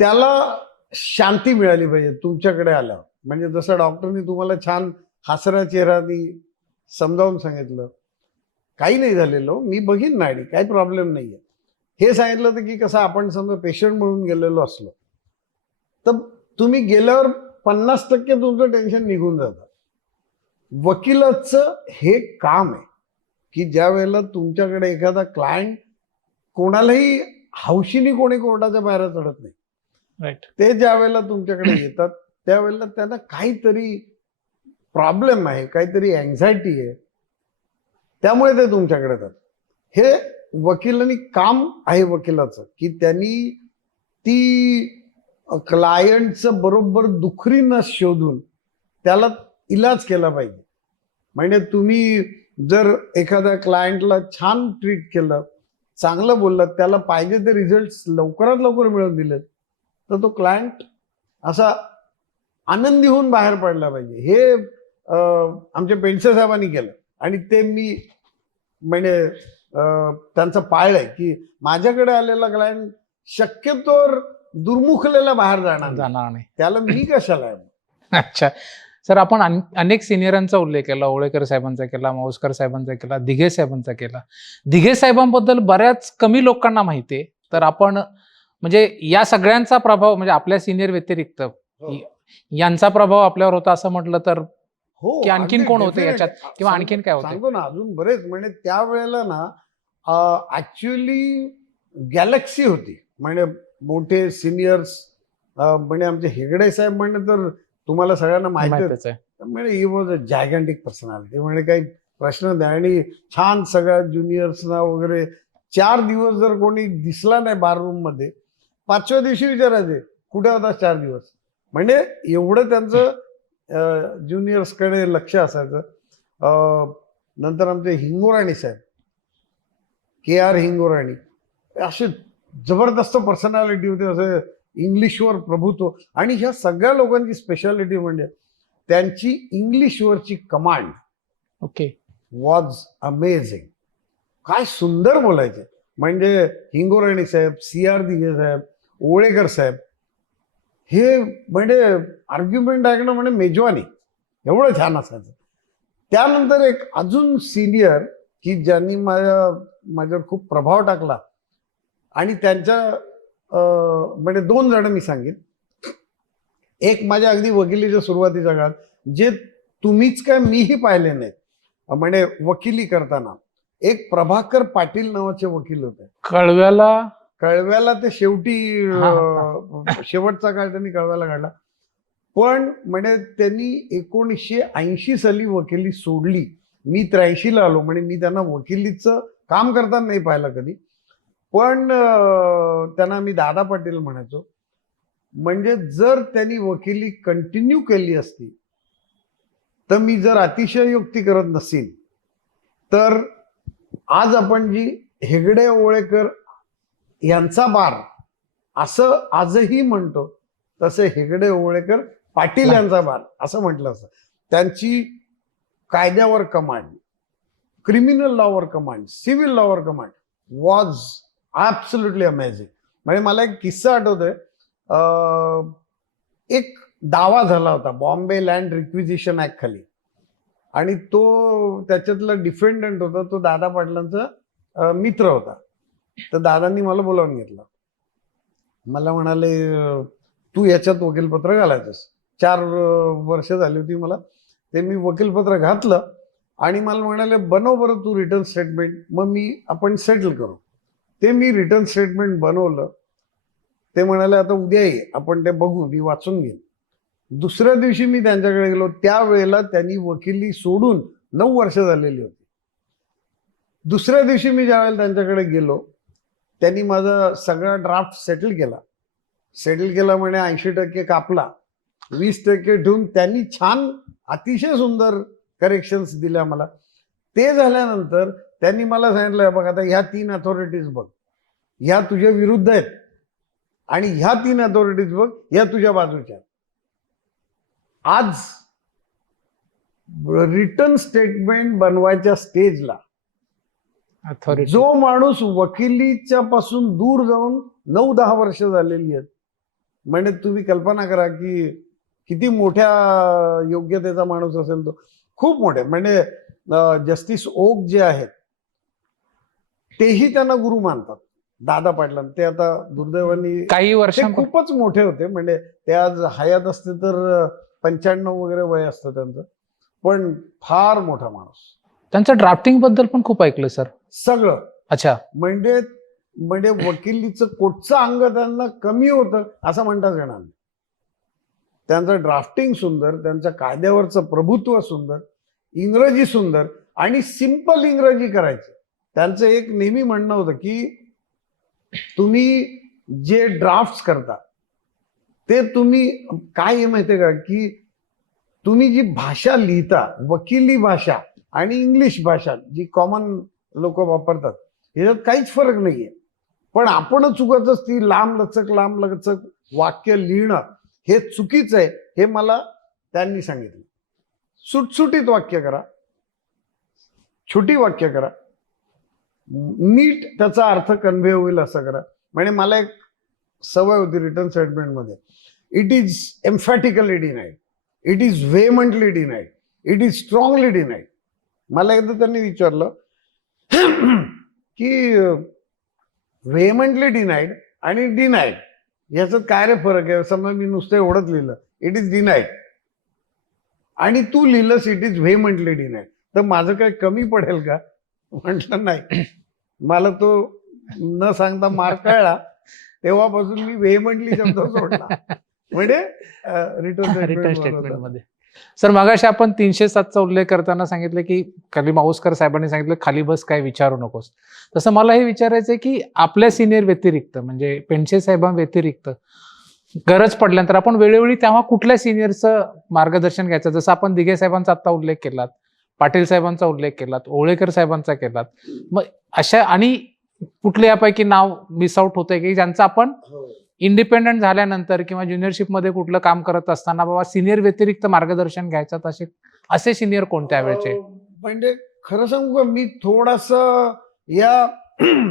त्याला शांती मिळाली पाहिजे तुमच्याकडे आल्यावर. म्हणजे जसं डॉक्टरनी तुम्हाला छान हसऱ्या चेहऱ्याने समजावून सांगितलं काही नाही झालेलं, मी बघीन नाही, काही प्रॉब्लेम नाहीये, हे सांगितलं तर की कसं आपण समजा पेशंट म्हणून गेलेलो असलो तर तुम्ही गेल्यावर 50% तुमचं टेन्शन निघून जातं. वकिलाचं हे काम आहे की ज्या वेळेला तुमच्याकडे एखादा क्लायंट, कोणालाही हौशीने कोणी कोर्टाच्या बाहेर चढत नाही. राईट. ते ज्या वेळेला तुमच्याकडे येतात त्यावेळेला त्यांना काहीतरी प्रॉब्लेम आहे, काहीतरी अँझायटी आहे, त्यामुळे ते तुमच्याकडे येतात. हे वकिलांनी काम आहे वकिलाचं की त्यांनी ती क्लायंटचं बरोबर दुखरी नस शोधून त्याला इलाज केला पाहिजे. म्हणजे तुम्ही जर एखाद्या क्लायंटला छान ट्रीट केलं, चांगलं बोललात, त्याला पाहिजे ते रिझल्ट लवकरात लवकर मिळवून दिले, तर तो क्लायंट असा आनंदी होऊन बाहेर पडला पाहिजे. हे आमच्या पेंडसे साहेबांनी केलं आणि ते मी म्हणजे त्यांचं पाळलंय की माझ्याकडे आलेला क्लायंट शक्यतोवर दुर्मुखलेला बाहेर जाणार नाही. त्याला मी कशाला आहे. अच्छा सर, आपण अनेक सिनियरांचा उल्लेख केला, ओळेकर साहेबांचा केला, मावसकर साहेबांचा केला, दिघे साहेबांचा केला. दिघे साहेबांबद्दल बऱ्याच कमी लोकांना माहिती आहे, तर आपण म्हणजे या सगळ्यांचा प्रभाव म्हणजे आपल्या सिनियर व्यतिरिक्त यांचा प्रभाव आपल्यावर होता असं म्हटलं तर हो, की आणखीन अगदी कोण होते definite. याच्यात किंवा आणखीन काय होते? सांगतो ना, अजून बरेच. म्हणजे त्यावेळेला ना ऍक्च्युअली गॅलेक्सी होती. म्हणजे मोठे सिनियर्स म्हणजे आमचे हेगडे साहेब म्हणजे तर तुम्हाला सगळ्यांना माहितीच आहे. म्हणजे ही वॉज अ जायगॅन्टिक पर्सनॅलिटी. म्हणजे काही प्रश्न नाही. आणि छान सगळ्या ज्युनियर्सना वगैरे 4 दिवस जर कोणी दिसला नाही बाररूम मध्ये, 5व्या दिवशी विचारायचे कुठे होता 4 दिवस. म्हणजे एवढं त्यांचं ज्युनियर्सकडे लक्ष असायचं. नंतर आमचे हिंगोराणी साहेब, KR हिंगोराणी, असे जबरदस्त पर्सनॅलिटी होते. असं इंग्लिशवर प्रभुत्व. आणि ह्या सगळ्या लोकांची स्पेशालिटी म्हणजे त्यांची इंग्लिशवरची कमांड ओके वॉज अमेझिंग. काय सुंदर बोलायचे. म्हणजे हिंगोराणी साहेब, CR दिघे साहेब, ओळेकर साहेब, हे म्हणजे आर्ग्युमेंट ऐकणं म्हणजे मेजवानी, एवढं छान असायचं. त्यानंतर एक अजून सिनियर की ज्यांनी माझ्यावर खूप प्रभाव टाकला आणि त्यांच्या म्हणजे 2 जण मी सांगेन. एक माझ्या अगदी वकिलीच्या सुरुवातीच्या काळात, जे तुम्हीच काय मीही पाहिले नाहीत म्हणजे वकिली करताना, एक प्रभाकर पाटील नावाचे वकील होते. कळव्याला ते शेवटी शेवटचा काळ त्यांनी कळव्याला काढला. पण म्हणजे त्यांनी 1980 साली वकिली सोडली. मी 83ला आलो. म्हणजे मी त्यांना वकिलीचं काम करताना नाही पाहिलं कधी. पण त्यांना मी दादा पाटील म्हणायचो. म्हणजे जर त्यांनी वकिली कंटिन्यू केली असती, तर मी जर अतिशयोक्ती करत नसेल, तर आज आपण जी हेगडे ओळेकर यांचा बार असं आजही म्हणतो, तसे हेगडे ओळेकर पाटील यांचा बार असं म्हटलं असतं. त्यांची कायद्यावर command, criminal lower command, civil lower command was absolutely amazing. म्हणजे मला एक किस्सा आठवतोय. एक दावा झाला होता बॉम्बे लँड रिक्विजिशन ऍक्ट खाली, आणि तो त्याच्यातला डिफेंडंट होता, तो दादा पाटलांचा मित्र होता. तर दादांनी मला बोलावून घेतलं. मला म्हणाले तू याच्यात वकीलपत्र घालायचंस. 4 वर्ष झाली होती मला. ते मी वकीलपत्र घातलं आणि मला म्हणाले बनव बरं तू रिटर्न स्टेटमेंट, मग आपण सेटल करू. ते मी रिटर्न स्टेटमेंट बनवलं. ते म्हणाले आता उद्या ये, आपण ते बघू, मी वाचून घेईन. दुसऱ्या दिवशी मी त्यांच्याकडे गेलो. त्यावेळेला त्यांनी वकिली सोडून 9 वर्ष झालेली होती. दुसऱ्या दिवशी मी ज्यावेळेला त्यांच्याकडे गेलो, त्यांनी माझा सगळा ड्राफ्ट सेटल केला. म्हणे 80% कापला, 20% ठेवून त्यांनी छान अतिशय सुंदर करेक्शन्स दिल्या मला. ते झाल्यानंतर त्यांनी मला सांगितलं, बघ आता ह्या 3 अथॉरिटीज बघ, ह्या तुझ्या विरुद्ध आहेत, आणि ह्या 3 अथॉरिटीज बघ, ह्या तुझ्या बाजूच्या. आज रिटर्न स्टेटमेंट बनवायच्या स्टेजला जो माणूस वकिलीच्या पासून दूर जाऊन 9-10 वर्ष झालेली आहेत, म्हणजे तुम्ही कल्पना करा की किती मोठ्या योग्यतेचा माणूस असेल तो. खूप मोठे. म्हणजे जस्टिस ओक जे आहेत तेही त्यांना गुरु मानतात, दादा पाटलांना. ते आता दुर्दैवाने काही वर्ष खूपच मोठे होते. म्हणजे ते आज हयात असते तर 95 वगैरे वय असतं त्यांचं, पण फार मोठा माणूस. त्यांचं ड्राफ्टिंग बद्दल पण खूप ऐकलं सर. सगळं. अच्छा. म्हणजे म्हणजे वकिलीचं कोटचं अंग त्यांना कमी होतं असं म्हणताच येणार नाही. त्यांचं ड्राफ्टिंग सुंदर, त्यांचं कायद्यावरचं प्रभुत्व सुंदर, इंग्रजी सुंदर आणि सिंपल इंग्रजी करायचं. त्यांचं एक नेहमी म्हणणं होतं की तुम्ही जे ड्राफ्ट्स करता ते तुम्ही काय आहे माहितीये का, की तुम्ही जी भाषा लिहिता, वकिली भाषा आणि इंग्लिश भाषा जी कॉमन लोक वापरतात, ह्याच्यात काहीच फरक नाहीये. पण आपणच चुकतच ती लांब लचक वाक्य लिहिणं हे चुकीचं आहे, हे मला त्यांनी सांगितलं. सुटसुटीत वाक्य करा, छोटी वाक्य करा, नीट त्याचा अर्थ कन्व्हे होईल असं करा. म्हणजे मला एक सवय होती रिटर्न स्टेटमेंटमध्ये, it is emphatically denied, it is vehemently denied, it is strongly denied. मला एकदा त्यांनी विचारलं की व्हेमंटली डिनाईड आणि डिनाईड याच्यात काय रे फरक आहे. समजा मी नुसतं एवढंच लिहिलं इट इज डिनाईड आणि तू लिहिलंस इट इज व्हेमंटली डिनाईड, तर माझं काय कमी पडेल का? म्हटलं नाही. मला तो न सांगता मार्क कळला, तेव्हापासून मी व्हेमंटली शब्द सोडला. म्हणजे रिटर्न स्टेटमेंट मध्ये. सर मगाशी आपण 307चा उल्लेख करताना सांगितलं की खाली माऊसकर साहेबांनी सांगितलं खाली बस काय विचारू नकोस. तसं मला हे विचारायचंय की आपल्या सिनियर व्यतिरिक्त म्हणजे पेंडसे साहेबांव्यतिरिक्त गरज पडल्यानंतर आपण वेळोवेळी तेव्हा कुठल्या सिनियरचं मार्गदर्शन घ्यायचं? जसं आपण दिघे साहेबांचा आता उल्लेख केलात, पाटील साहेबांचा उल्लेख केलात, ओळेकर साहेबांचा केलात, मग अशा आणि कुठल्या यापैकी नाव मिस आउट होतंय की ज्यांचं आपण इंडिपेंडंट झाल्यानंतर किंवा ज्युनियरशिपमध्ये कुठलं काम करत असताना बाबा सिनियर व्यतिरिक्त मार्गदर्शन घ्यायचं, असे सिनियर कोणत्या वेळचे? म्हणजे खरं सांगू का, मी थोडासा या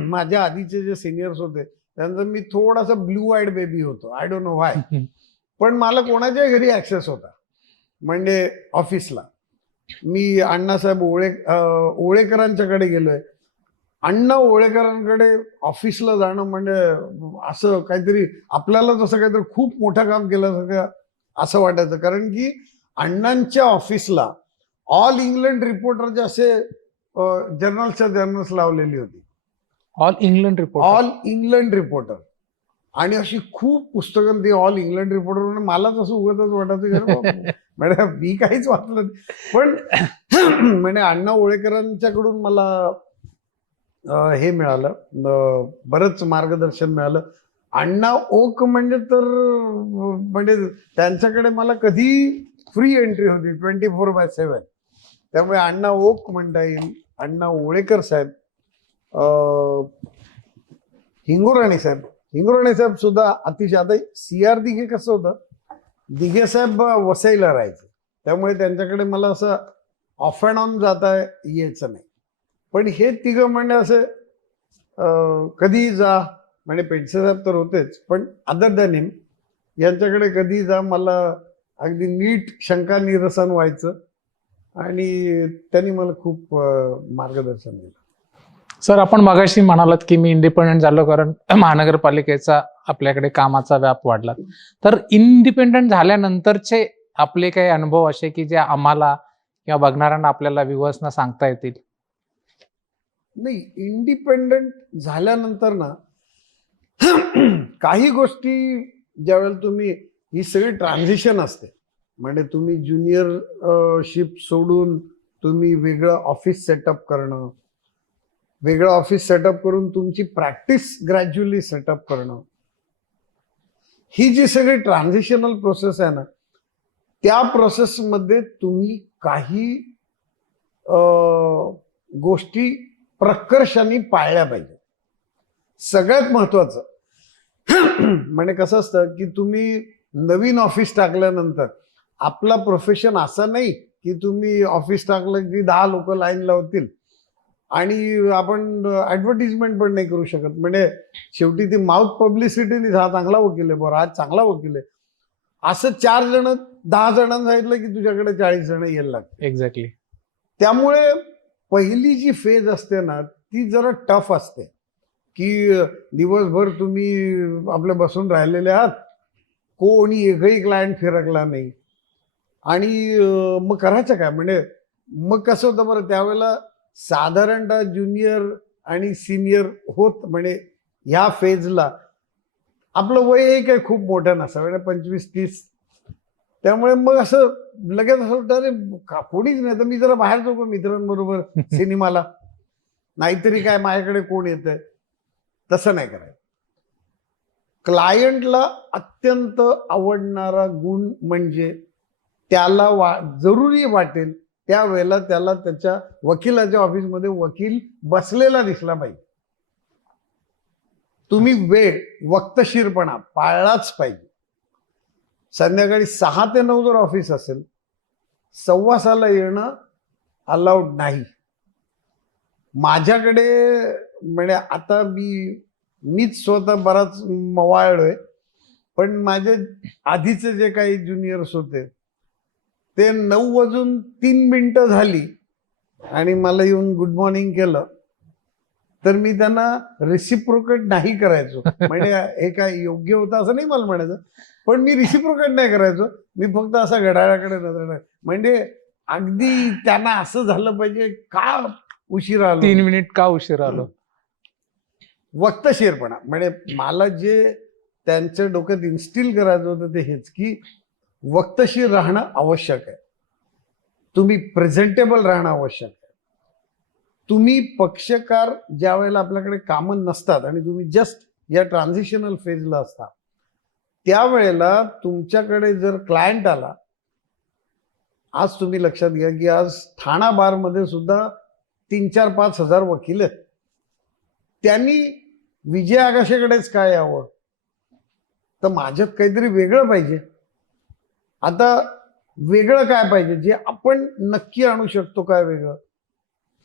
माझ्या आधीचे जे सिनियर्स होते त्यांचं मी थोडासा ब्लू आयड बेबी होतो. I don't know why. पण मला कोणाच्या घरी ऍक्सेस होता. म्हणजे ऑफिसला मी अण्णासाहेब ओळेकरांच्याकडे गेलोय. अण्णा ओळेकरांकडे ऑफिसला जाणं म्हणजे असं काहीतरी आपल्याला जसं काहीतरी खूप मोठं काम केल्यासारखं असं वाटायचं. कारण की अण्णांच्या ऑफिसला ऑल इंग्लंड रिपोर्टरचे असे जर्नल्सच्या जर्नल्स लावलेली होती. All England report. All England reporter आणि अशी खूप पुस्तकं ती ऑल इंग्लंड रिपोर्टर. म्हणजे मला तसं उगतच वाटायचं म्हणजे मी काहीच वाचलं नाही. पण म्हणजे अण्णा ओळेकरांच्याकडून मला हे मिळालं, बरंच मार्गदर्शन मिळालं. अण्णा ओक म्हणजे तर म्हणजे त्यांच्याकडे मला कधी फ्री एंट्री होती 24/7. त्यामुळे अण्णा ओक म्हणता येईल, अण्णा ओळेकर साहेब, हिंगोराणे साहेब सुद्धा अतिशय. आता CR दिघे कसं होतं, दिघे साहेब वसईला राहायचे, त्यामुळे त्यांच्याकडे मला असं ऑफ अँड ऑन जाता यायचं नाही. पण हे तिघं म्हणजे असं कधी जा, म्हणजे पेंडसे साहेब तर होतेच, पण अदर दॅन हिम यांच्याकडे कधी जा मला अगदी नीट शंका निरसन व्हायचं आणि त्यांनी मला खूप मार्गदर्शन दिलं. सर आपण मगाशी म्हणालात की मी इंडिपेंडंट झालो कारण महानगरपालिकेचा आपल्याकडे कामाचा व्याप वाढला. तर इंडिपेंडंट झाल्यानंतरचे आपले काही अनुभव असे की जे आम्हाला किंवा बघणाऱ्यांना आपल्याला व्ह्युअर्सना सांगता येतील? नाही, इंडिपेंडंट झाल्यानंतर ना काही गोष्टी ज्यावेळेला तुम्ही ही सगळी ट्रान्झिशन असते, म्हणजे तुम्ही ज्युनियरशिप सोडून तुम्ही वेगळं ऑफिस सेटअप करणं, वेगळं ऑफिस सेटअप करून तुमची प्रॅक्टिस ग्रॅज्युअली सेटअप करणं, ही जी सगळी ट्रान्झिशनल प्रोसेस आहे ना, त्या प्रोसेसमध्ये तुम्ही काही गोष्टी प्रकर्षाने पाळल्या पाहिजे. सगळ्यात महत्वाचं म्हणजे कसं असतं की तुम्ही नवीन ऑफिस टाकल्यानंतर आपला प्रोफेशन असं नाही की तुम्ही ऑफिस टाकलं की 10 लोक लाईन लावतील आणि आपण ऍडव्हर्टिजमेंट पण नाही करू शकत. म्हणजे शेवटी ती माउथ पब्लिसिटी, हा चांगला वकील आहे, बरं आज चांगला वकील आहे, असं 4 जण 10 जणांना सांगितलं की तुझ्याकडे 40 जण यायला लागतात. एक्झॅक्टली. त्यामुळे पहिली जी फेज असते ना ती जरा टफ असते की दिवसभर तुम्ही आपले बसून राहिलेले आहात, कोणी एकही क्लायंट फिरकला नाही आणि मग करायचं काय. म्हणजे मग कसं होतं बरं, त्यावेळेला साधारणतः ज्युनियर आणि सिनियर होत म्हणजे ह्या फेजला आपलं वय एक आहे खूप मोठं नसतं, 25-30. त्यामुळे मग असं लगेच असं वाटतं, अरे कोणीच नाही तर मी जरा बाहेर जाऊ का मित्रांबरोबर सिनेमाला, नाहीतरी काय माझ्याकडे कोण येतंय. तसं नाही करायचं. क्लायंटला अत्यंत आवडणारा गुण म्हणजे त्याला जरुरी वाटेल त्यावेळेला त्याला त्याच्या वकिलाच्या ऑफिसमध्ये वकील बसलेला दिसला पाहिजे. तुम्ही वेळ वक्तशीरपणा पाळलाच पाहिजे. संध्याकाळी 6 ते 9 जर ऑफिस असेल, 6:15 येणं अलाउड नाही. माझ्याकडे म्हणजे आता मीच स्वतः बराच मवाळलोय, पण माझे आधीचे जे काही ज्युनियर्स होते ते 9:03 झाली आणि मला येऊन गुड मॉर्निंग केलं तर मी त्यांना रिसिप्रोकेट नाही करायचो. म्हणजे हे काय योग्य होतं असं नाही मला म्हणायचं, पण मी रिसिप्रोकेट नाही करायचो. मी फक्त असा घड्याळाकडे नजर, म्हणजे अगदी त्यांना असं झालं पाहिजे का उशिरा आलो. 3 मिनिट का उशीर आलो. वक्तशीरपणा म्हणजे मला जे त्यांच्या डोक्यात इन्स्टिल करायचं होतं ते हेच की वक्तशीर राहणं आवश्यक आहे. तुम्ही प्रेझेंटेबल राहणं आवश्यक आहे. तुम्ही पक्षकार ज्या वेळेला आपल्याकडे कामं नसतात आणि तुम्ही जस्ट या ट्रान्झिशनल फेजला असता, त्यावेळेला तुमच्याकडे जर क्लायंट आला, आज तुम्ही लक्षात घ्या की आज ठाणा बारमध्ये सुद्धा 3-4-5 हजार वकील आहेत. त्यांनी विजय आगाशेकडेच काय यावं, तर माझ्यात काहीतरी वेगळं पाहिजे. आता वेगळं काय पाहिजे जे आपण नक्की आणू शकतो काय वेगळं,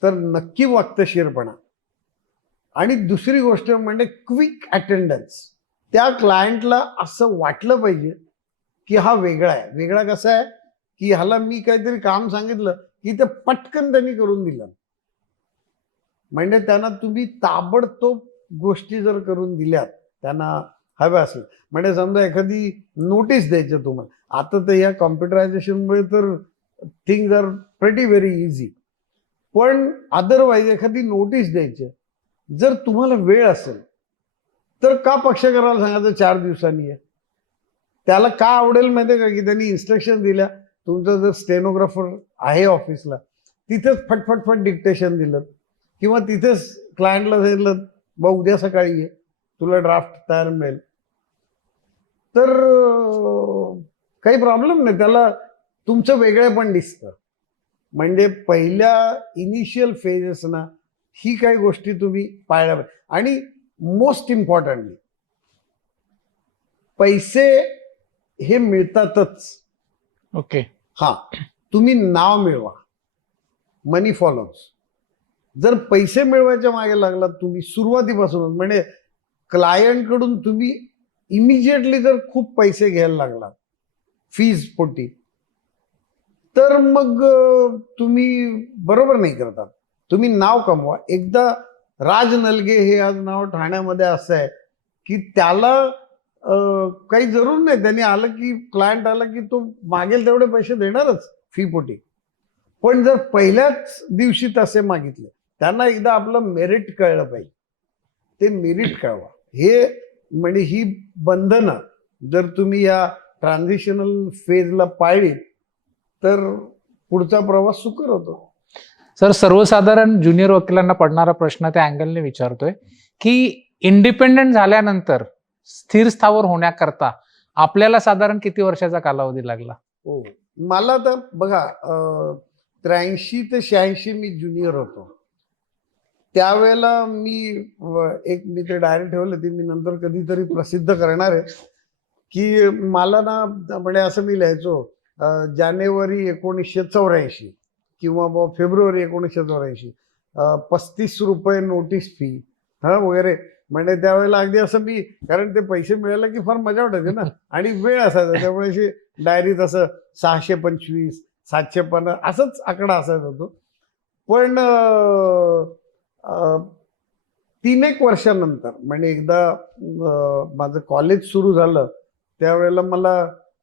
तर नक्की वक्तशीरपणा. आणि दुसरी गोष्ट म्हणजे क्विक अटेंडन्स. त्या क्लायंटला असं वाटलं पाहिजे की हा वेगळा आहे. वेगळा कसा आहे की ह्याला मी काहीतरी काम सांगितलं की ते पटकन त्यांनी करून दिलं. म्हणजे त्यांना तुम्ही ताबडतोब गोष्टी जर करून दिल्यात त्यांना हव्या असेल, म्हणजे समजा एखादी नोटीस द्यायची तुम्हाला, आता तर या कॉम्प्युटरायझेशनमुळे तर things are pretty very easy, पण अदरवाईज एखादी नोटीस द्यायची जर तुम्हाला वेळ असेल तर का पक्षकाराला सांगायचं 4 दिवसांनी आहे. त्याला का आवडेल माहिती आहे का की त्यांनी इन्स्ट्रक्शन दिल्या, तुमचा जर स्टेनोग्राफर आहे ऑफिसला तिथेच फटफटफट डिक्टेशन दिलं किंवा तिथेच क्लायंटला सांगितलं बा उद्या सकाळी ये, तुला ड्राफ्ट तयार मिळेल, तर काही प्रॉब्लेम नाही. त्याला तुमचं वेगळेपण दिसतं. म्हणजे पहिल्या इनिशियल फेजेसना ही काही गोष्टी तुम्ही पाळल्या पाहिजे. आणि मोस्ट इम्पॉर्टंटली पैसे हे मिळतातच. ओके. हा, तुम्ही नाव मिळवा, मनी फॉलोज. जर पैसे मिळवायच्या मागे लागलात तुम्ही सुरुवातीपासूनच, म्हणजे क्लायंटकडून तुम्ही इमिजिएटली जर खूप पैसे घ्यायला लागलात फीज पोटी, तर मग तुम्ही बरोबर नाही करतात. तुम्ही नाव कमवा. एकदा राज नलगे हे आज नाव ठाण्यामध्ये असं आहे की त्याला काही जरूर नाही, त्यांनी आलं की क्लायंट आला की तो मागेल तेवढे पैसे देणारच फी पोटी. पण जर पहिल्याच दिवशी तसे मागितले, त्यांना एकदा आपलं मेरिट कळलं पाहिजे. ते मेरिट कळवा. हे म्हणजे ही बंधनं जर तुम्ही या ट्रान्झिशनल फेजला पाळली तर पुढचा प्रवास सुकर होतो. सर, सर्वसाधारण ज्युनियर वकिलांना पडणारा प्रश्न त्या अँगलने विचारतोय की इंडिपेंडंट झाल्यानंतर स्थिर स्थावर होण्याकरता आपल्याला साधारण किती वर्षाचा कालावधी लागला? हो, मला तर बघा 83 ते 86 मी ज्युनियर होतो. त्यावेळेला मी ते डायरी ठेवलं, ती मी नंतर कधीतरी प्रसिद्ध करणार आहे की मला ना म्हणजे असं मी लिहायचो जानेवारी 1984 किंवा फेब्रुवारी 1984 ₹35 नोटीस फी वगैरे. म्हणजे त्यावेळेला अगदी असं कारण ते पैसे मिळाले की फार मजा वाटायची ना आणि वेळ असायचा, त्यामुळे अशी डायरीत असं 625, 750 असंच आकडा असायचा तो. पण 3-1 वर्षानंतर म्हणजे एकदा माझं कॉलेज सुरू झालं त्यावेळेला मला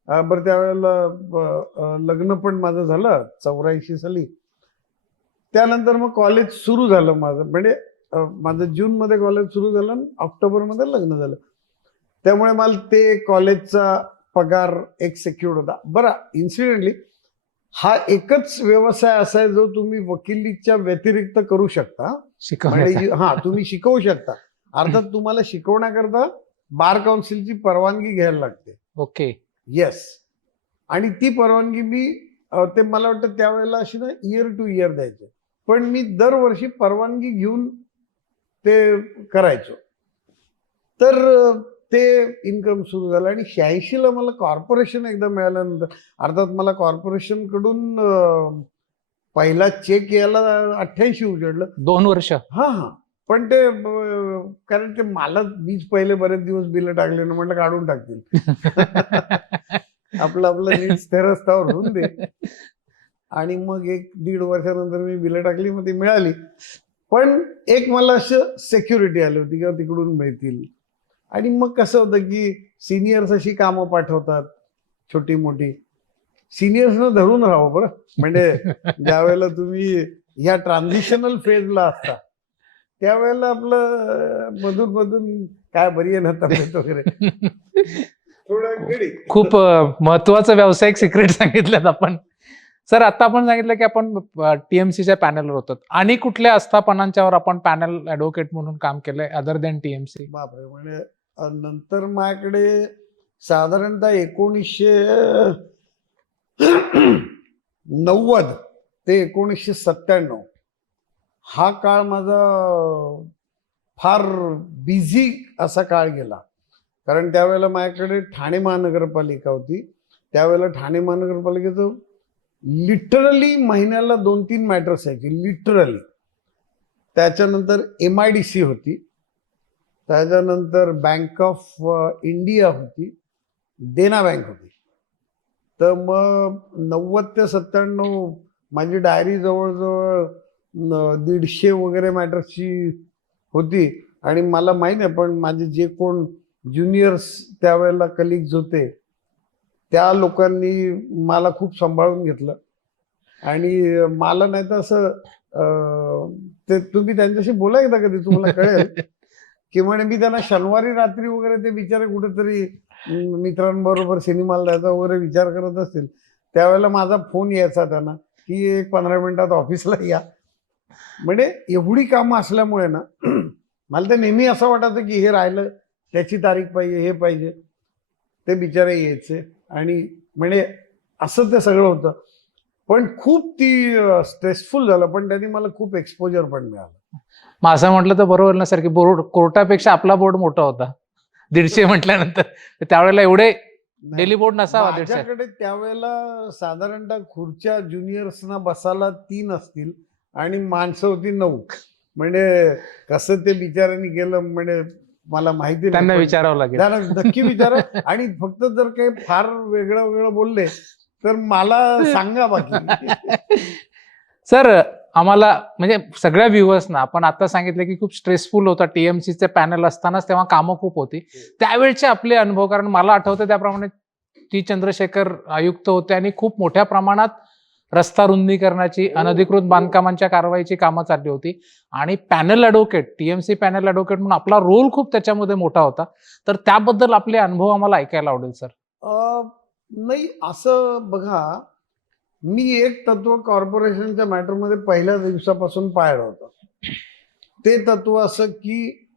बरं त्यावेळेला लग्न पण माझं झालं 84 साली. त्यानंतर मग कॉलेज सुरू झालं माझं. म्हणजे माझं जूनमध्ये कॉलेज सुरू झालं आणि ऑक्टोबरमध्ये लग्न झालं. त्यामुळे मला ते कॉलेजचा पगार एक सेक्युर्ड होता. बरं, इन्सिडेंटली हा एकच व्यवसाय असा आहे जो तुम्ही वकिलीच्या व्यतिरिक्त करू शकता. शिकवण्याचा. हा, तुम्ही शिकवू शकता. अर्थात तुम्हाला शिकवण्याकरता बार काउन्सिलची परवानगी घ्यायला लागते. ओके. येस. आणि ती परवानगी मी ते मला वाटतं त्यावेळेला अशी ना इयर टू इयर द्यायचे, पण मी दरवर्षी परवानगी घेऊन ते करायचो. तर ते इन्कम सुरू झालं आणि 86ला मला कॉर्पोरेशन एकदा मिळाल्यानंतर, अर्थात मला कॉर्पोरेशन कडून पहिला चेक यायला 88 उजडलं. 2 वर्ष. हा हा. पण ते कारण ते मला मीच पहिले बरेच दिवस बिलं टाकले ना, म्हटलं काढून टाकतील. आपलं नीट स्थिर रस्त्यावर होऊन दे. आणि मग 1-1.5 वर्षानंतर मी बिलं टाकली, मग ती मिळाली. पण एक मला असं सेक्युरिटी आली होती किंवा तिकडून मिळतील. आणि मग कसं होतं की सिनियर्स अशी कामं पाठवतात छोटी मोठी. सिनियर्सनं धरून राहावं बरं, म्हणजे ज्या वेळेला तुम्ही ह्या ट्रान्झिशनल फेजला असता त्यावेळेला आपलं मधून काय बरी आहे ना तब्येत वगैरे थोडं गडी. खूप महत्वाचं व्यावसायिक सिक्रेट सांगितलं आपण. सर, आता आपण सांगितलं की आपण टीएमसीच्या पॅनलवर होतो. आणि कुठल्या आस्थापनांच्यावर आपण पॅनल ऍडव्होकेट म्हणून काम केलंय अदर दॅन टीएमसी? बापरे, म्हणजे नंतर माझ्याकडे साधारणतः 1990 ते 1997 हा काळ माझा फार बिझी असा काळ गेला. कारण त्यावेळेला माझ्याकडे ठाणे महानगरपालिका होती. त्यावेळेला ठाणे महानगरपालिकेचं लिटरली महिन्याला 2-3 मॅटर्स यायचे, लिटरली. त्याच्यानंतर MIDC होती, त्याच्यानंतर बँक ऑफ इंडिया होती, देना बँक होती. तर मग 90 ते 97 माझी डायरी जवळजवळ 150 वगैरे मॅटर्सची होती. आणि मला माहीत आहे, पण माझे जे कोण ज्युनियर्स त्यावेळेला कलिग्स होते त्या लोकांनी मला खूप सांभाळून घेतलं. आणि मला नाही तर असं ते तुम्ही त्यांच्याशी बोला एकदा कधी, तुम्हाला कळेल की म्हणे मी त्यांना शनिवारी रात्री वगैरे ते बिचारे कुठेतरी मित्रांबरोबर सिनेमाला जायचा वगैरे विचार करत असतील, त्यावेळेला माझा फोन यायचा त्यांना की 15 मिनिटात ऑफिसला या. म्हणजे एवढी कामं असल्यामुळे ना मला ते नेहमी असं वाटायचं की हे राहिलं, त्याची तारीख पाहिजे, हे पाहिजे. ते बिचारे यायचे आणि म्हणजे असं ते सगळं होतं. पण खूप ती स्ट्रेसफुल झालं, पण त्यांनी मला खूप एक्सपोजर पण मिळालं. मग असं म्हटलं तर बरोबर ना सर की बोर्ड कोर्टापेक्षा आपला बोर्ड मोठा होता 150 म्हटल्यानंतर. त्यावेळेला एवढे डेली बोर्ड नसावा 150. माझ्याकडे त्यावेळेला साधारणतः खुर्च्या ज्युनियर्सना बसायला 3 असतील आणि माणसं होती 9. म्हणजे कसं ते बिचाऱ्यांनी केलं म्हणजे मला माहिती नाही. त्यांना विचारावं लागेल. त्यांना नक्की विचारा. आणि फक्त जर काही फार वेगळं बोलले तर मला सांगा बाकी. सर, आम्हाला म्हणजे सगळ्या व्ह्युअर्सना आपण आता सांगितलं की खूप स्ट्रेसफुल होता टीएमसीचे पॅनल असतानाच, तेव्हा कामं खूप होती. त्यावेळचे आपले अनुभव, कारण मला आठवतं त्याप्रमाणे टी चंद्रशेखर आयुक्त होते आणि खूप मोठ्या प्रमाणात रस्ता रुंदीकरणाची, अनधिकृत बांधकामांच्या कारवाईची कामं चालली होती. आणि panel advocate, TMC panel advocate म्हणून आपला रोल खूप त्याच्यामध्ये मोठा होता. तर त्याबद्दल आपले अनुभव आम्हाला ऐकायला आवडेल सर. नाही, असं बघा, मी एक तत्व कॉर्पोरेशनच्या मॅटरमध्ये पहिल्या दिवसापासून पाळलं होतं. ते तत्व असं की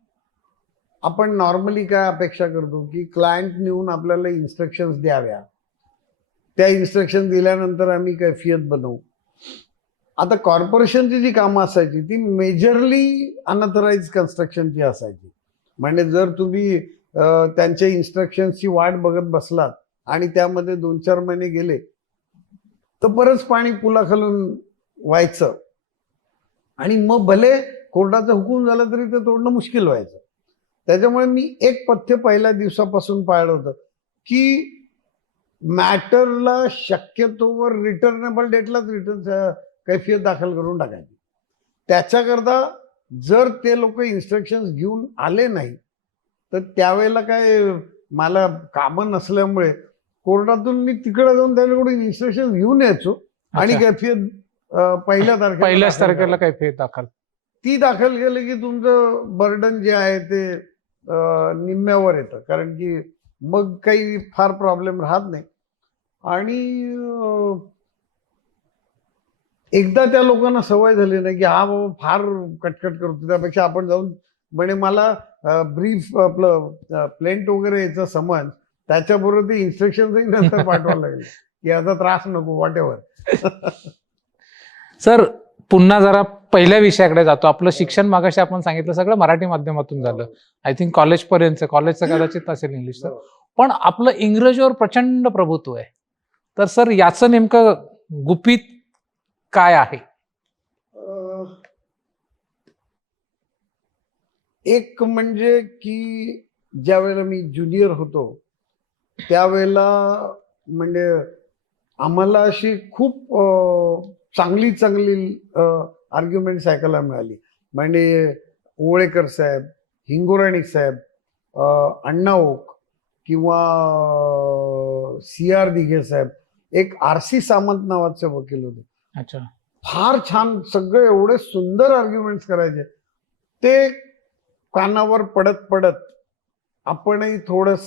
आपण नॉर्मली काय अपेक्षा करतो की क्लायंट नेऊन आपल्याला इन्स्ट्रक्शन्स द्याव्या, त्या इन्स्ट्रक्शन दिल्यानंतर आम्ही कैफियत बनवू. आता कॉर्पोरेशनची जी कामं असायची ती मेजरली अनऑथराइज कन्स्ट्रक्शनची असायची. म्हणजे जर तुम्ही त्यांच्या इन्स्ट्रक्शन्सची वाट बघत बसलात आणि त्यामध्ये 2-4 महिने गेले तर बरंच पाणी पुलाखालून व्हायचं आणि मग भले कोर्टाचा हुकूम झाला तरी ते तोडणं मुश्किल व्हायचं. त्याच्यामुळे मी एक पथ्य पहिल्या दिवसापासून पाळलं होतं की मॅटरला शक्यतोवर रिटर्नेबल डेटलाच कैफियत दाखल करून टाकायची. त्याच्याकरता जर ते लोक इन्स्ट्रक्शन्स घेऊन आले नाही तर त्यावेळेला काय मला कामं नसल्यामुळे कोर्टातून मी तिकडे जाऊन त्यांच्याकडून इन्स्ट्रक्शन घेऊन यायचो आणि कैफियत पहिल्याच तारखेला कैफियत दाखल. ती दाखल केलं की तुमचं बर्डन जे आहे ते निम्म्यावर येतं, कारण की मग काही फार प्रॉब्लेम राहत नाही. आणि एकदा त्या लोकांना सवय झाली ना की हा बाबा फार कटकट करतो, त्यापेक्षा आपण जाऊन म्हणे मला ब्रीफ आपलं प्लेंट वगैरे याचं समज, त्याच्याबरोबर ते इन्स्ट्रक्शनही नंतर पाठवायला लागले की याचा त्रास नको वॉट एव्हर. सर पुन्हा जरा पहिल्या विषयाकडे जातो. आपलं शिक्षण मागाशी आपण सांगितलं सगळं मराठी माध्यमातून झालं. आय थिंक कॉलेजपर्यंत, कॉलेजचं कदाचित असेल इंग्लिशचं, पण आपलं इंग्रजीवर प्रचंड प्रभुत्व आहे. तर सर याचं नेमकं गुपित काय आहे? एक म्हणजे की ज्या वेळेला मी ज्युनियर होतो त्यावेळेला म्हणजे आम्हाला अशी खूप चांगली चांगली आर्ग्युमेंट्स ऐकायला मिळाली. म्हणजे ओळेकर साहेब, हिंगोराणी साहेब, अण्णा ओक किंवा सी आर दिघे साहेब, एक आर.सी. सामंत नावाचे वकील होते. अच्छा. फार छान, सगळे एवढे सुंदर आर्ग्युमेंट्स करायचे. ते कानावर पडत पडत आपणही थोडस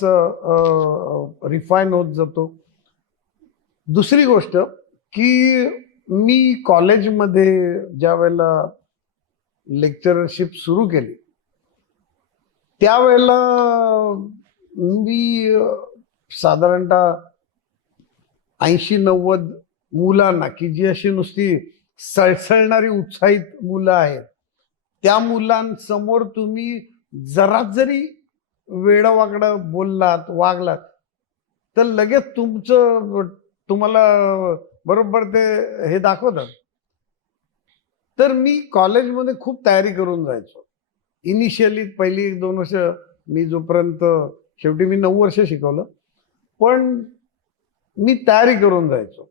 रिफाईन होत जातो. दुसरी गोष्ट की मी कॉलेजमध्ये ज्या वेळेला लेक्चरशिप सुरू केली त्यावेळेला मी साधारणतः 80-90 मुलांना, की जी अशी नुसती सळसळणारी उत्साहित मुलं आहेत, त्या मुलांसमोर तुम्ही जरा जरी वेडवाकडं बोललात, वागलात, तर लगेच तुम्हाला बरोबर ते हे दाखवतात. तर मी कॉलेजमध्ये खूप तयारी करून जायचो. इनिशियली पहिली 1-2 वर्ष मी जोपर्यंत, शेवटी मी 9 वर्ष शिकवलं, पण मी तयारी करून जायचो.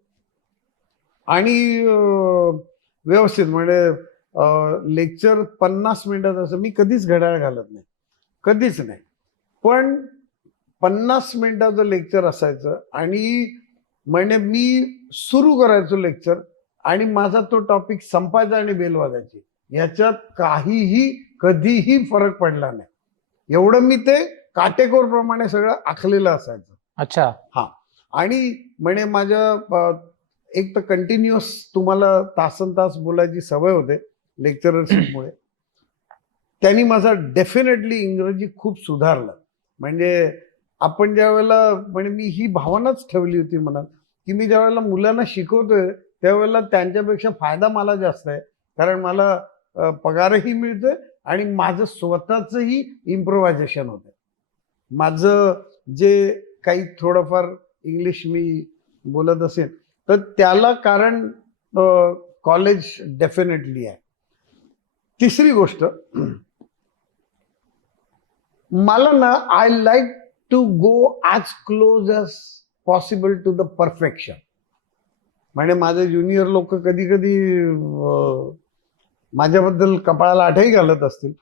आणि व्यवस्थित म्हणजे लेक्चर 50 मिनिटात असं मी कधीच घड्याळ घालत नाही, कधीच नाही. पण 50 मिनिटाचं लेक्चर असायचं आणि म्हणजे मी सुरू करायचो लेक्चर आणि माझा तो टॉपिक संपायचा आणि बेल वाजायची. याच्यात काहीही कधीही फरक पडला नाही. एवढं मी ते काटेकोरप्रमाणे सगळं आखलेलं असायचं. अच्छा. हा. आणि म्हणजे माझ्या एक तर कंटिन्युअस तुम्हाला तासनतास बोलायची सवय होते लेक्चरशिपमुळे. त्यांनी माझा डेफिनेटली इंग्रजी खूप सुधारलं. म्हणजे आपण ज्या वेळेला, म्हणजे मी ही भावनाच ठेवली होती मनात की मी ज्या वेळेला मुलांना शिकवतोय त्यावेळेला त्यांच्यापेक्षा फायदा मला जास्त आहे, कारण मला पगारही मिळतोय आणि माझं स्वतःचंही इम्प्रोव्हायझेशन होतं. माझं जे काही थोडंफार इंग्लिश मी बोलत असेल तर त्याला कारण कॉलेज डेफिनेटली आहे. तिसरी गोष्ट, मला ना I like to go as close as possible to the perfection. म्हणजे माझे ज्युनियर लोक कधी कधी माझ्याबद्दल कपाळाला आठही घालत असतील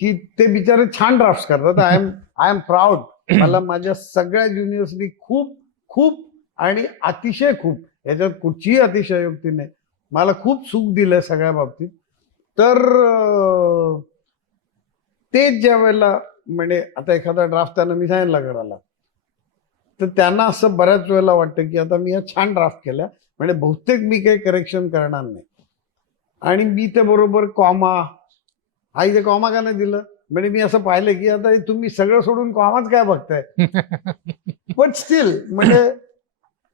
की ते बिचारे छान ड्राफ्ट करतात. I am proud. मला माझ्या सगळ्या ज्युनियर्सनी खूप खूप आणि अतिशय खूप, याच्यात कुठचीही अतिशयोक्ती नाही, मला खूप सुख दिलंय सगळ्या बाबतीत. तर ते ज्या वेळेला म्हणजे आता एखादा ड्राफ्ट त्यांना मी सांगितला करायला, तर त्यांना असं बऱ्याच वेळेला वाटतं की आता मी या छान ड्राफ्ट केल्या, म्हणजे बहुतेक मी काही करेक्शन करणार नाही. आणि मी ते बरोबर कॉमा, हा इथे कॉमा का नाही दिलं, म्हणजे मी असं पाहिलं की आता तुम्ही सगळं सोडून कॉमाच काय बघताय. पण स्टील म्हणजे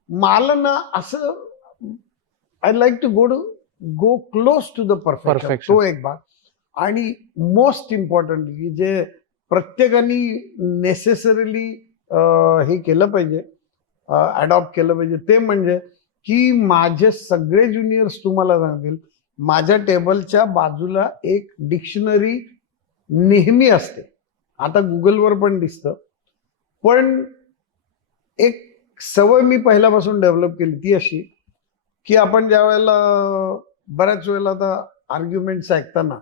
मला ना असं I like to go close to the perfection. तो एक भाग. आणि मोस्ट इम्पॉर्टंटली जे प्रत्येकाने नेसेसरीली हे केलं पाहिजे, अडॉप्ट केलं पाहिजे, ते म्हणजे की माझे सगळे ज्युनियर्स तुम्हाला सांगतील माझ्या टेबलच्या बाजूला एक डिक्शनरी नेहमी असते. आता गुगलवर पण दिसतं, पण एक सवय मी पहिल्यापासून डेव्हलप केली ती अशी की आपण ज्या वेळेला बऱ्याच वेळेला आता आर्ग्युमेंट्स ऐकताना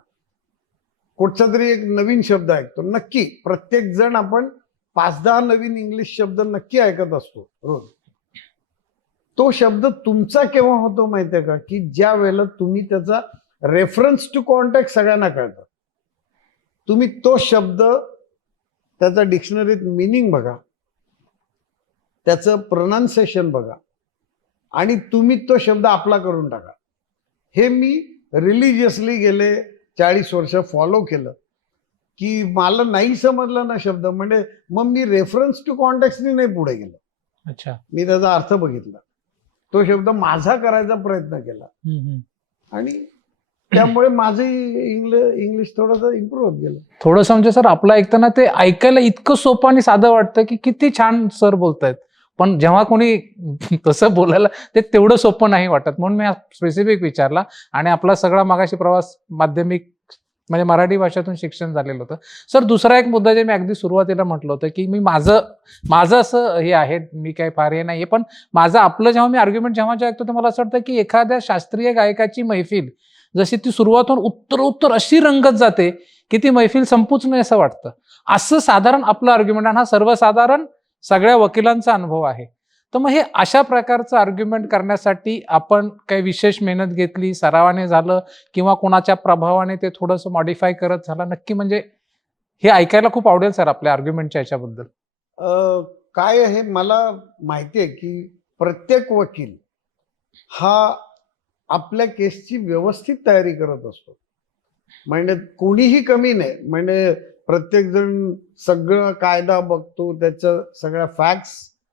कुठचा तरी एक नवीन शब्द ऐकतो, नक्की प्रत्येक जण आपण 5-10 नवीन इंग्लिश शब्द नक्की ऐकत असतो रोज. तो शब्द तुमचा केव्हा होतो माहितीये का, की ज्या वेळेला तुम्ही त्याचा रेफरन्स टू कॉन्टॅक्ट सगळ्यांना कळतं. तुम्ही तो शब्द त्याचा डिक्शनरीत मिनिंग बघा, त्याचं प्रोनाउन्सिएशन बघा आणि तुम्ही तो शब्द आपला करून टाका. हे मी रिलिजियसली गेले 40 वर्ष फॉलो केलं, की मला नाही समजलं ना शब्द म्हणजे मग मी रेफरन्स टू कॉन्टॅक्टनी नाही पुढे गेलो. अच्छा. मी त्याचा अर्थ बघितला, तो शब्द माझा करायचा प्रयत्न केला आणि त्यामुळे माझं इंग्लिश थोडंसं इम्प्रूव्ह होत गेलं. थोडंसं म्हणजे सर आपलं ऐकताना ते ऐकायला इतकं सोपं आणि साधं वाटतं की किती छान सर बोलतायत, पण जेव्हा कोणी तसं बोलायला ते तेवढं सोपं नाही वाटत. म्हणून मी स्पेसिफिक विचारला. आणि आपला सगळा मागाशी प्रवास माध्यमिक म्हणजे मराठी भाषेतून शिक्षण झालेलं होतं. सर दुसरा एक मुद्दा जे मी अगदी सुरुवातीला म्हटलं होतं की मी माझं असं हे आहे, मी काही फार हे नाही, पण माझं आपलं जेव्हा मी आर्ग्युमेंट जेव्हा ऐकतो तर मला असं वाटतं की एखाद्या शास्त्रीय गायकाची मैफिल जशी ती सुरुवात होऊन उत्तर अशी रंगत जाते की ती मैफिल संपूच नाही असं वाटतं. असं साधारण आपलं आर्ग्युमेंट, आणि हा सर्वसाधारण सगळ्या वकिलांचा अनुभव आहे. तर मग हे अशा प्रकारचं आर्ग्युमेंट करण्यासाठी आपण काही विशेष मेहनत घेतली, सरावाने झालं, किंवा कोणाच्या प्रभावाने ते थोडंसं मॉडिफाय करत झालं? नक्की म्हणजे हे ऐकायला खूप आवडेल सर आपल्या आर्ग्युमेंटच्या याच्याबद्दल. काय आहे, मला माहिती आहे की प्रत्येक वकील हा आपल्या केसची व्यवस्थित तयारी करत असतो. म्हणजे कोणीही कमी नाही. म्हणजे प्रत्येक जण सगळं कायदा बघतो, त्याच्या सगळ्या फॅक्ट्स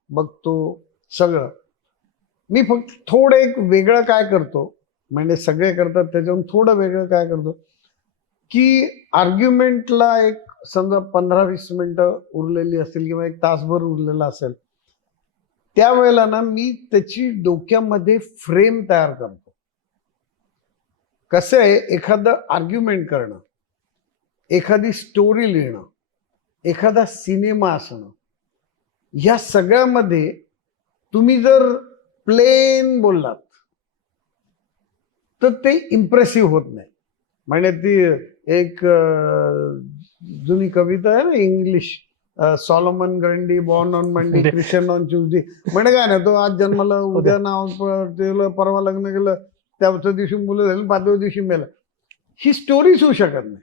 बघतो सगळं. मी फक्त थोडं एक वेगळं काय करतो, म्हणजे सगळे करतात त्याच्याहून थोडं वेगळं काय करतो की आर्ग्युमेंटला एक समजा 15-20 मिनिटं उरलेली असतील किंवा एक तासभर उरलेला असेल, त्यावेळेला ना मी त्याची डोक्यामध्ये फ्रेम तयार करतो. कसं आहे, एखादं आर्ग्युमेंट करणं, एखादी स्टोरी लिहिणं, एखादा सिनेमा असणं, या सगळ्यामध्ये तुम्ही जर प्लेन बोललात तर ते इम्प्रेसिव्ह होत नाही. म्हणजे ती एक जुनी कविता आहे ना English, Solomon Grundy born on Monday Christian on Tuesday. म्हणजे काय ना, तो आज जन्मला, उद्या नाव ठेवलं, परवा लग्न केलं, त्याच्या दिवशी मुलं झाली, 5व्या दिवशी मेलं. ही स्टोरीच होऊ शकत नाही.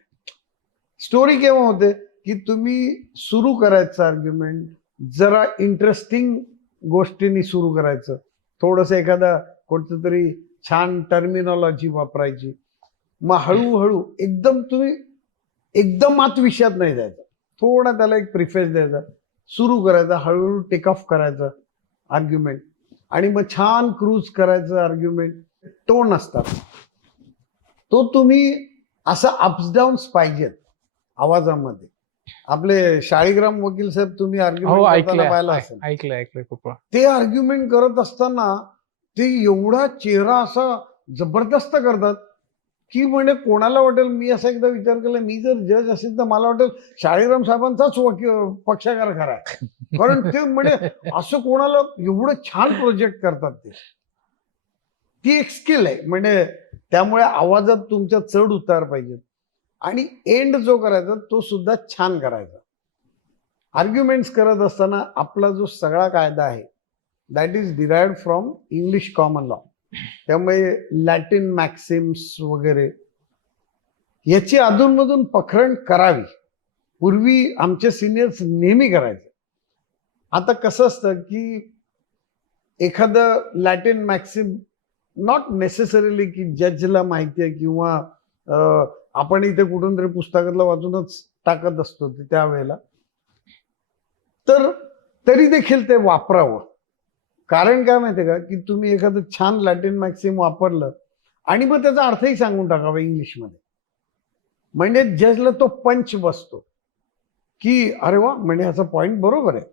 स्टोरी केव्हा होते की तुम्ही सुरू करायचं आर्ग्युमेंट जरा इंटरेस्टिंग गोष्टींनी सुरू करायचं, थोडंसं एखादा कोणतं तरी छान टर्मिनॉलॉजी वापरायची, मग हळूहळू तुम्ही एकदम आत विषयात नाही जायचं, थोडा त्याला एक प्रिफेस द्यायचा, सुरू करायचा, हळूहळू टेक ऑफ करायचं आर्ग्युमेंट, आणि मग छान क्रूज करायचं आर्ग्युमेंट. टोन असतात तो तुम्ही असं अप्स डाऊन्स पाहिजेत आवाजामध्ये. आपले शाळीग्राम वकील साहेब तुम्ही आर्ग्युमेंट करताना पाहिलं असेल, ऐकलंय खूप. ते आर्ग्युमेंट करत असताना ते एवढा चेहरा असा जबरदस्त करतात की म्हणजे कोणाला वाटेल, मी असा एकदा विचार केला, मी जर जज असेल तर मला वाटेल शाळीराम साहेबांचाच पक्षकार खरा आहे. कारण ते म्हणजे असं कोणाला एवढं छान प्रोजेक्ट करतात ते. ती एक स्किल आहे. म्हणजे त्यामुळे आवाजात तुमच्या चढ उतार पाहिजेत आणि एंड जो करायचा तो सुद्धा छान करायचा. आर्ग्युमेंट्स करत असताना आपला जो सगळा कायदा आहे that is derived from English common law. त्यामुळे लॅटिन मॅक्सिम्स वगैरे याची अधूनमधून पखरण करावी. पूर्वी आमचे सिनियर्स नेहमी करायचे. आता कसं असतं की एखादं लॅटिन मॅक्सिम नॉट नेसेसरीली की जजला माहिती आहे किंवा आपण इथे कुठून तरी पुस्तकातलं वाचूनच टाकत असतो त्यावेळेला, तर तरी देखील ते वापरावं. कारण काय माहितीये का, की तुम्ही एखादं छान लॅटिन मॅक्सिम वापरलं आणि मग त्याचा अर्थही सांगून टाकावा इंग्लिशमध्ये, म्हणजे जजला तो पंच बसतो की अरे वा, म्हणजे ह्याचा पॉइंट बरोबर आहे.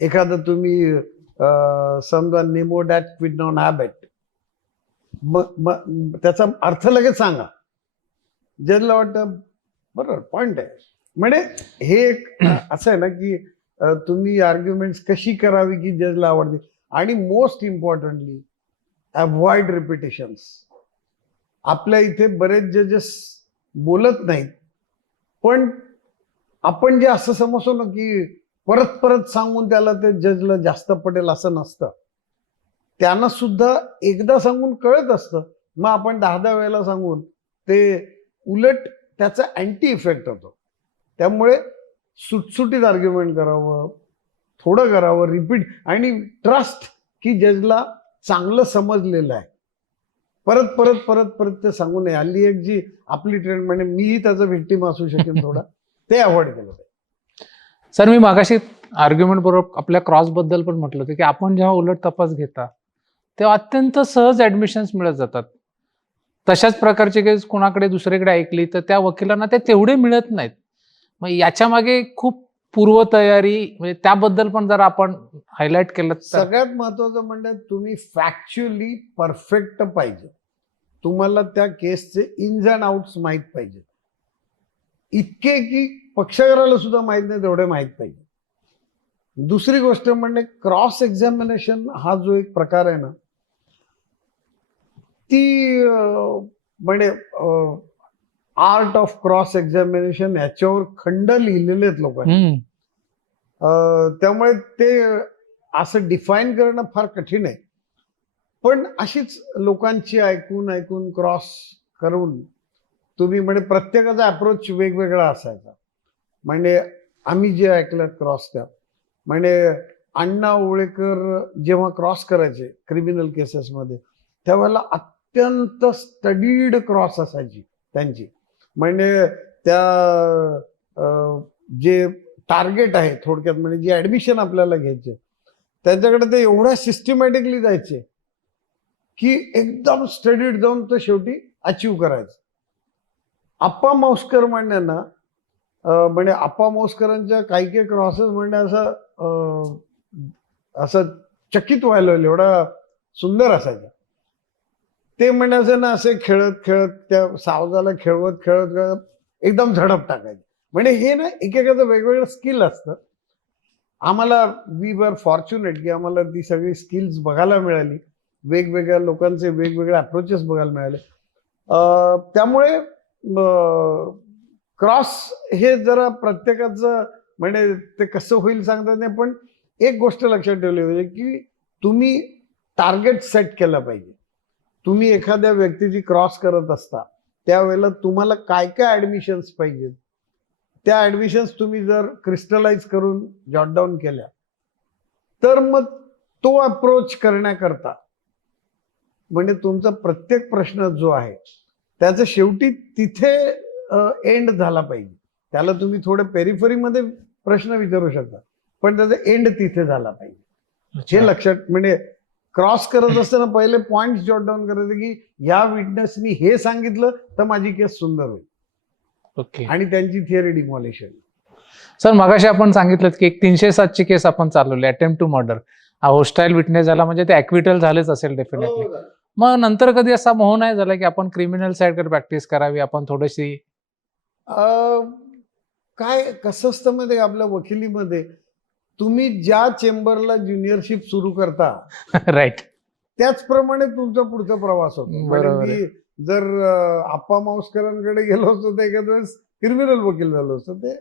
एखादं तुम्ही समजा नेमो दॅट क्विड नॉन हॅबिट, मग त्याचा अर्थ लगेच सांगा, जजला वाटतं बरोबर पॉइंट आहे. म्हणजे हे एक असं आहे ना की तुम्ही आर्ग्युमेंट्स कशी करावी की जजला आवडते. आणि मोस्ट इम्पॉर्टंटली अवॉइड रिपिटेशन्स. आपल्या इथे बरेच जजेस बोलत नाहीत, पण आपण जे असं समजतो ना की परत परत सांगून त्याला ते जजला जास्त पटेल असं नसतं. त्यांना सुद्धा एकदा सांगून कळत असतं, मग आपण 10 वेळेला सांगून ते उलट त्याचा अँटी इफेक्ट होतो. त्यामुळे सुटसुटीत आर्ग्युमेंट करावं, थोडं करावं, रिपीट, आणि ट्रस्ट की जजला चांगलं समजलेलं आहे. परत परत परत परत ते सांगू नये. हल्ली एक जी आपली ट्रेंड, म्हणजे मीही त्याचा व्हिक्टिम असू शकेन थोडा, ते अवॉइड केलं पाहिजे. सर, मी मागाशी आर्ग्युमेंट बरोबर आपल्या क्रॉस बद्दल पण म्हटलं होतं की आपण जेव्हा उलट तपास घेता तेव्हा अत्यंत सहज ऍडमिशन्स मिळत जातात. तशाच प्रकारचे केस कोणाकडे दुसरीकडे ऐकली तर त्या वकिलांना ते तेवढे मिळत नाहीत. मग याच्या मागे खूप पूर्वतयारी, म्हणजे त्याबद्दल पण जर आपण हायलाइट केलं तर. सगळ्यात महत्वाचं म्हणजे तुम्ही फॅक्च्युअली परफेक्ट पाहिजे. तुम्हाला त्या केसचे इन्स अँड आउट्स माहीत पाहिजे. इतके की पक्षकाराला सुद्धा माहीत नाही तेवढे माहीत पाहिजे. दुसरी गोष्ट म्हणजे क्रॉस एक्झामिनेशन हा जो एक प्रकार आहे ना, ती म्हणजे आर्ट ऑफ क्रॉस एक्झामिनेशन याच्यावर खंड लिहिलेले आहेत लोकांनी. त्यामुळे ते असं डिफाईन करणं फार कठीण आहे. पण अशीच लोकांची ऐकून ऐकून क्रॉस करून तुम्ही, म्हणजे प्रत्येकाचा अप्रोच वेगवेगळा असायचा. म्हणजे आम्ही जे ऐकलं क्रॉस, त्या म्हणजे अण्णा ओळेकर जेव्हा क्रॉस करायचे क्रिमिनल केसेसमध्ये, त्यावेळेला अत्यंत स्टडीड क्रॉस असायची त्यांची. म्हणजे त्या जे टार्गेट आहे थोडक्यात, म्हणजे जे ऍडमिशन आपल्याला घ्यायचे, त्याच्याकडे ते एवढ्या सिस्टमॅटिकली जायचे की एकदम स्टडीड जाऊन तो शेवटी अचीव करायचं. आप्पा मौस्कर म्हणण्याना म्हणजे आप्पा मौस्करांच्या काही काही क्रॉसेस म्हणजे असं चकित व्हायला एवढा सुंदर असायचा. ते म्हणायचं ना, असे खेळत खेळत त्या सावजाला खेळवत खेळत खेळत एकदम झडप टाकायची. म्हणजे हे ना, एकेकाचं वेगवेगळं स्किल असतं. आम्हाला वी वर फॉर्च्युनेट की आम्हाला ती सगळी स्किल्स बघायला मिळाली, वेगवेगळ्या लोकांचे वेगवेगळे अप्रोचेस बघायला मिळाले. त्यामुळे क्रॉस हे जरा प्रत्येकाचं म्हणजे ते कसं होईल सांगता नाही, पण एक गोष्ट लक्षात ठेवली पाहिजे की तुम्ही टार्गेट सेट केलं पाहिजे. तुम्ही एखाद्या व्यक्तीची क्रॉस करत असता त्यावेळेला तुम्हाला काय काय ऍडमिशन्स पाहिजेत, त्या ऍडमिशन्स तुम्ही जर क्रिस्टलाइज करून जॉट डाऊन केल्या, तर मग तो अप्रोच करण्याकरता म्हणजे तुमचा प्रत्येक प्रश्न जो आहे त्याचा शेवटी तिथे एंड झाला पाहिजे. त्याला तुम्ही थोडं पेरिफरीमध्ये प्रश्न विचारू शकता, पण त्याचा एंड तिथे झाला पाहिजे. हे लक्षात, म्हणजे क्रॉस करत असताना पहिले पॉइंट जॉट डाऊन करायचे की या विटनेसनी हे सांगितलं तर माझी केस सुंदर होईल. ओके. आणि त्यांची थिअरी डिमॉलिश होईल. सर, मगाशी आपण सांगितलं की एक 307 ची केस आपण चालवली, अटेम्प्ट टू मर्डर. होस्टाईल विटनेस झाला म्हणजे ते ॲक्विटल झालेच असेल डेफिनेटली. मग नंतर कधी असा मोह नाही झाला की आपण क्रिमिनल साईडकडे प्रॅक्टिस करावी, आपण थोडीशी? काय कसं असतं मध्ये आपल्या वकिलीमध्ये, तुम्ही ज्या चेंबरला ज्युनियरशिप सुरू करता राईट, त्याचप्रमाणे तुमचा पुढचा प्रवास होतो. म्हणजे बरोबर आहे. मी जर आप्पा माउस्करांकडे गेलो असतो तर एखाद्या वेळेस क्रिमिनल वकील झालो असतो, ते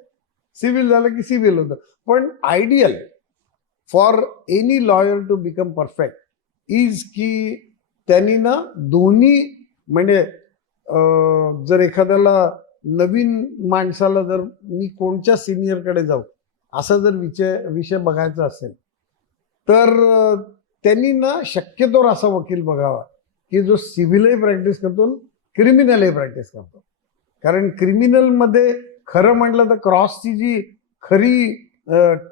सिव्हिल झालं की सिव्हिल होतं. पण ideal for any lawyer to become perfect is की त्यांनी ना दोन्ही, म्हणजे जर एखाद्याला नवीन माणसाला जर मी कोणत्या सिनियरकडे जाऊ असा जर विषय बघायचा असेल, तर त्यांनी ना शक्यतोवर असा वकील बघावा की जो सिव्हिलही प्रॅक्टिस करतो, क्रिमिनलही प्रॅक्टिस करतो. कारण क्रिमिनलमध्ये खरं म्हटलं तर क्रॉसची जी खरी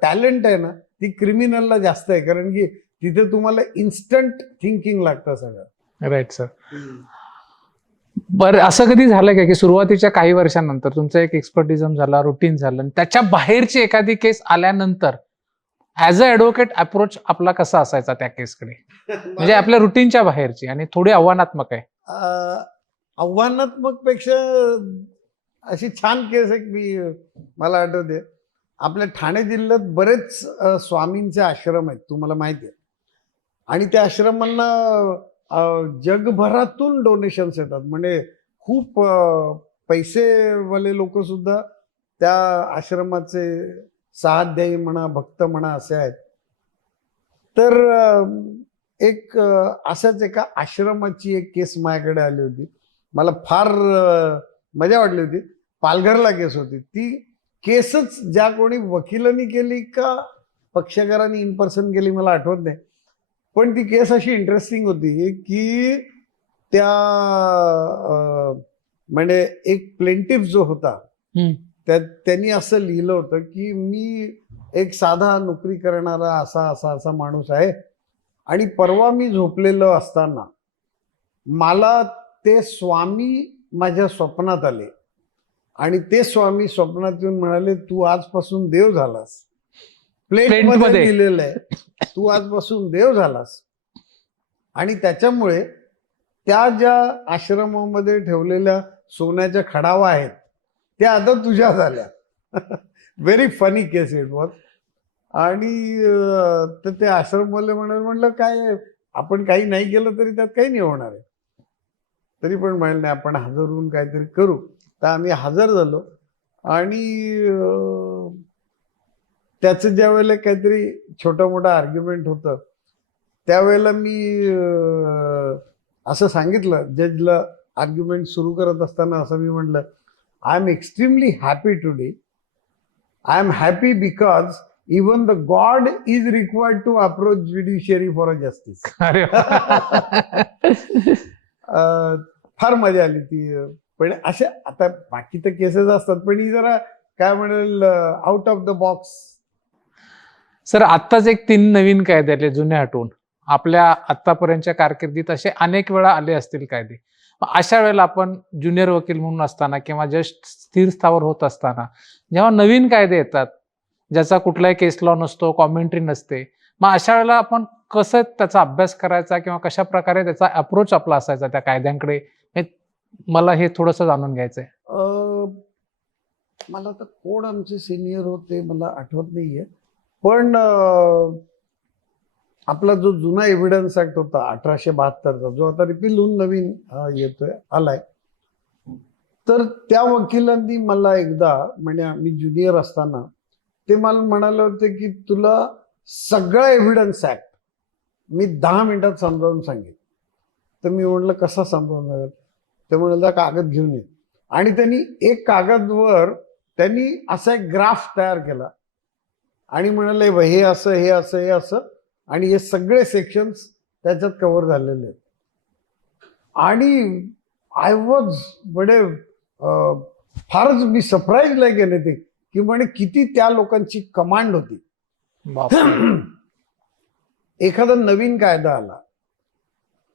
टॅलेंट आहे ना, ती क्रिमिनलला जास्त आहे. कारण की तिथे तुम्हाला इन्स्टंट थिंकिंग लागतं सगळं. Right sir. बरं, असं कधी झालं का की सुरुवातीच्या काही वर्षांनंतर तुमचा एक एक्सपर्टिझम झाला, रुटीन झालं, आणि त्याच्या बाहेरची एखादी केस आल्यानंतर ऍज अ ॲडव्होकेट अप्रोच आपला कसा असायचा त्या केसकडे? म्हणजे आपल्या रुटीनच्या बाहेरची आणि थोडी आव्हानात्मक आहे. आव्हानात्मक पेक्षा अशी छान केस एक मला आठवते. आपल्या ठाणे जिल्ह्यात बरेच स्वामींचे आश्रम आहेत, तुम्हाला माहिती आहे. आणि त्या आश्रमांना जगभरातून डोनेशन्स येतात. म्हणजे खूप पैसेवाले लोक सुद्धा त्या आश्रमाचे सहाध्यायी म्हणा, भक्त म्हणा, असे आहेत. तर एक अशाच एका आश्रमाची एक केस माझ्याकडे आली होती. मला फार मजा वाटली होती. पालघरला केस होती. ती केसच ज्या कोणी वकिलांनी केली का पक्षकारांनी इन पर्सन केली मला आठवत नाही. पण ती केस अशी इंटरेस्टिंग होती की त्या म्हणजे एक प्लेंटिफ जो होता त्यांनी असं लिहिलं होतं की मी एक साधा नोकरी करणारा असा माणूस आहे आणि परवा मी झोपलेलो असताना मला ते स्वामी माझ्या स्वप्नात आले आणि ते स्वामी स्वप्नात येऊन म्हणाले, तू आजपासून देव झालास. प्लेटमध्ये लिहिलेलं आहे, तू आजपासून देव झालास. आणि त्याच्यामुळे त्या ज्या आश्रमामध्ये ठेवलेल्या सोन्याच्या खडावा आहेत त्या आता तुझ्या झाल्या. Very funny case it was. आणि तर ते आश्रमवाले म्हणलं काय आपण काही नाही केलं तरी त्यात काही नाही होणार आहे. तरी पण म्हणलं नाही, आपण हजर होऊन काहीतरी करू. तर आम्ही हजर झालो आणि त्याचं ज्या वेळेला काहीतरी छोटं मोठं आर्ग्युमेंट होतं त्यावेळेला मी असं सांगितलं जजला. आर्ग्युमेंट सुरू करत असताना असं मी म्हटलं, I am extremely happy today. I am happy because even the God is required to approach judiciary for a justice. फार मजा आली ती. पण असे आता बाकी तर केसेस असतात पण ही जरा काय म्हणेल out of the box. Sir आत्ताच एक 3 नवीन कायदे आले जुने हटवून. आपल्या आतापर्यंतच्या कारकिर्दीत असे अनेक वेळा आले असतील कायदे. अशा वेळेला आपण ज्युनियर वकील म्हणून असताना किंवा जस्ट स्थिर स्थावर होत असताना जेव्हा नवीन कायदे येतात ज्याचा कुठलाही केस लॉ नसतो, कॉमेंट्री नसते, मग अशा वेळेला आपण कसं त्याचा अभ्यास करायचा किंवा कशा प्रकारे त्याचा अप्रोच आपला असायचा त्या कायद्यांकडे, मला हे थोडंसं जाणून घ्यायचंय. मला तर कोण आमचे सिनियर होते मला आठवत नाहीये. पण आपला जो जुना एव्हिडन्स ऍक्ट होता 1872चा जो आता रिपील होऊन नवीन येतोय आलाय, तर त्या वकिलांनी मला एकदा म्हणजे मी ज्युनियर असताना ते मला म्हणाले होते की तुला सगळा एव्हिडन्स ऍक्ट मी 10 मिनिटात समजावून सांगेन. तर मी म्हटलं कसा समजावून सांगेल. ते म्हणाले कागद घेऊन ये. आणि त्यांनी एक कागदवर त्यांनी असा एक ग्राफ तयार केला आणि म्हणाले हे असं हे असं हे असं आणि हे सगळे सेक्शन्स त्याच्यात कव्हर झालेले आहेत. आणि आय वॉज म्हणजे फारच मी सरप्राईज ला गेले ते की म्हणे किती त्या लोकांची कमांड होती. एखादा नवीन कायदा आला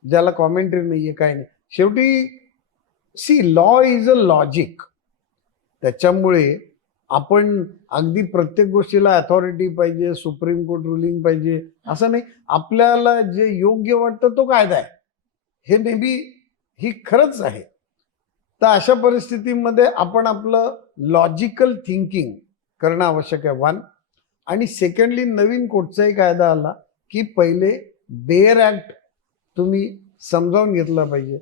ज्याला कॉमेंट्री नाहीये काय नाही, शेवटी see law is a logic. त्याच्यामुळे आपण अगदी प्रत्येक गोष्टीला अथॉरिटी पाहिजे, सुप्रीम कोर्ट रुलिंग पाहिजे असं नाही. आपल्याला जे योग्य वाटतं तो कायदा आहे हे नेहमी ही खरंच आहे. तर अशा परिस्थितीमध्ये आपण आपलं लॉजिकल थिंकिंग करणं आवश्यक आहे वन. आणि सेकंडली नवीन कोर्टचाही कायदा आला की पहिले बेअर ऍक्ट तुम्ही समजावून घेतला पाहिजे,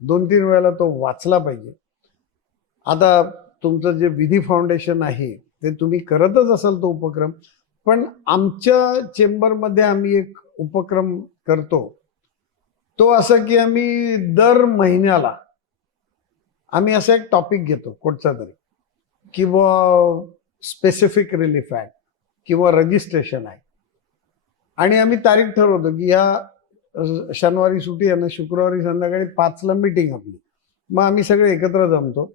2-3 वेळेला तो वाचला पाहिजे. आता तुमचं जे विधी फाउंडेशन आहे ते तुम्ही करतच असाल तो उपक्रम, पण आमच्या चेंबरमध्ये आम्ही एक उपक्रम करतो तो असं की आम्ही दर महिन्याला आम्ही असा एक टॉपिक घेतो कोर्टचा तरी, किंवा स्पेसिफिक रिलीफ ऍक्ट किंवा रजिस्ट्रेशन आहे, आणि आम्ही तारीख ठरवतो की या शनिवारी सुट्टी आहे ना, शुक्रवारी संध्याकाळी 5ला मीटिंग आपली. मग आम्ही सगळे एकत्र जमतो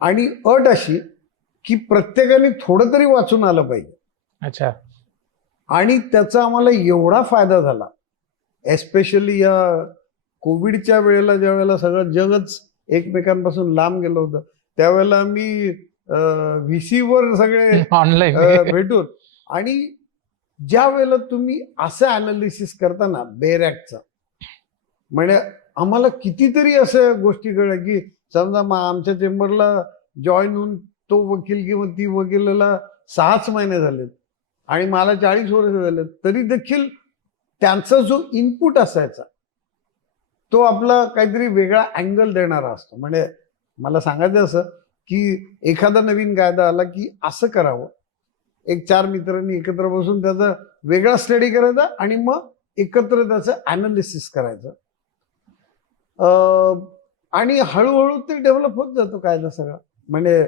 आणि अट अशी की प्रत्येकाने थोडं तरी वाचून आलं पाहिजे. अच्छा. आणि त्याचा आम्हाला एवढा फायदा झाला, एस्पेशली या कोविडच्या वेळेला ज्या वेळेला सगळं जगच एकमेकांपासून लांब गेलं होतं त्यावेळेला आम्ही VC वर सगळे ऑनलाईन भेटून, आणि ज्या वेळेला तुम्ही असं अनालिसिस करता ना बेअर ऍक्टचा, म्हणजे आम्हाला कितीतरी अशा गोष्टी कळल्या की समजा आमच्या चेंबरला जॉईन होऊन तो वकील किंवा ती वकिलाला 6च महिने झालेत आणि मला 40 वर्ष झालेत, तरी देखील त्यांचा जो इनपुट असायचा तो आपला काहीतरी वेगळा अँगल देणारा असतो. म्हणजे मला सांगायचं असं की एखादा नवीन कायदा आला की असं करावं, एक 4 मित्रांनी एकत्र बसून त्याचा वेगळा स्टडी करायचा आणि मग एकत्र त्याचं अनालिसिस करायचं. आणि हळूहळू ते डेव्हलप होत जातो कायदा सगळा. म्हणजे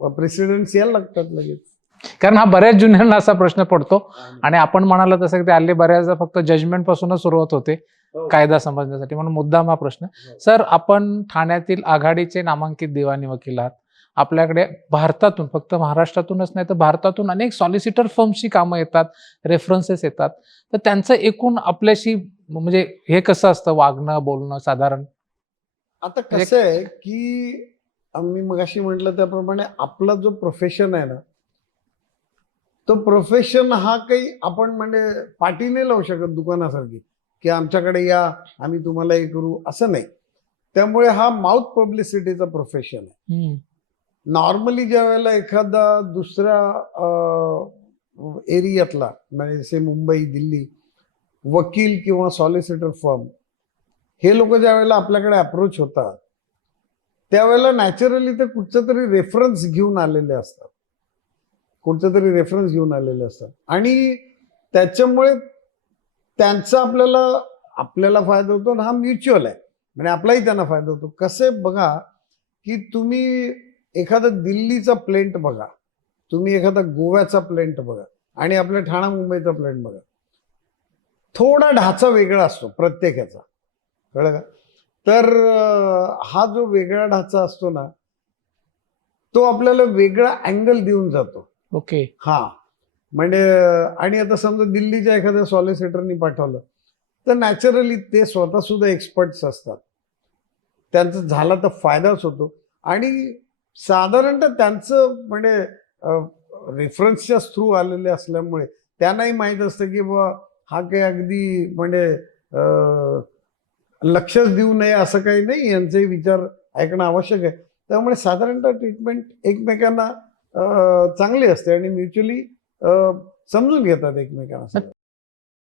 प्रेसिडेंट्स यायला लागतात लगेच. कारण हा बऱ्याच ज्युनियरना असा प्रश्न पडतो आणि आपण म्हणाला तसं की ते हल्ली बऱ्याचदा फक्त जजमेंट पासूनच सुरुवात होते हो. कायदा समजण्यासाठी, म्हणून मुद्दाम हा प्रश्न. सर, आपण ठाण्यातील आघाडीचे नामांकित दिवाणी वकील आहात. आपल्याकडे भारतातून, फक्त महाराष्ट्रातूनच नाही तर भारतातून अनेक सॉलिसिटर फर्मची कामं येतात, रेफरन्सेस येतात. तर त्यांचं एकूण आपल्याशी म्हणजे हे कसं असतं वागणं बोलणं साधारण? आता कसं आहे की मी मगाशी म्हटलं त्याप्रमाणे आपला जो प्रोफेशन आहे ना, तो प्रोफेशन हा काही आपण म्हणजे पाठी नाही लावू शकत दुकानासारखी की आमच्याकडे या, आम्ही तुम्हाला हे करू, असं नाही. त्यामुळे हा माउथ पब्लिसिटीचा प्रोफेशन आहे. नॉर्मली ज्या वेळेला एखादा दुसऱ्या एरियातला म्हणजे जसे मुंबई दिल्ली वकील किंवा सॉलिसिटर फर्म हे लोक ज्या वेळेला आपल्याकडे अप्रोच होतात त्यावेळेला नॅचरली ते कुठचं तरी रेफरन्स घेऊन आलेले असतात, आणि त्याच्यामुळे त्यांचा आपल्याला फायदा होतो आणि हा म्युच्युअल आहे. म्हणजे आपलाही त्यांना फायदा होतो. कसे बघा की तुम्ही एखादा दिल्लीचा प्लेंट बघा, तुम्ही एखादा गोव्याचा प्लेंट बघा आणि आपल्या ठाणा मुंबईचा प्लेंट बघा, थोडा ढाचा वेगळा असतो प्रत्येकाचा, कळलं का? तर हा जो वेगळा ढाचा असतो ना तो आपल्याला वेगळा अँगल देऊन जातो. ओके. हा म्हणजे आणि आता समजा दिल्लीच्या एखाद्या सॉलिसिटरनी पाठवलं तर नॅचरली ते स्वतः सुद्धा एक्सपर्ट्स असतात, त्यांचा झाला तर फायदाच होतो. आणि साधारणतः त्यांचं म्हणजे रेफरन्सच्या थ्रू आलेले असल्यामुळे त्यांनाही माहीत असतं की बा हा काही अगदी म्हणजे लक्षच देऊ नये असं काही नाही, यांचे विचार ऐकणं आवश्यक आहे. त्यामुळे साधारणतः ट्रीटमेंट एकमेकांना चांगली असते आणि म्युच्युअली समजून घेतात एकमेकांना.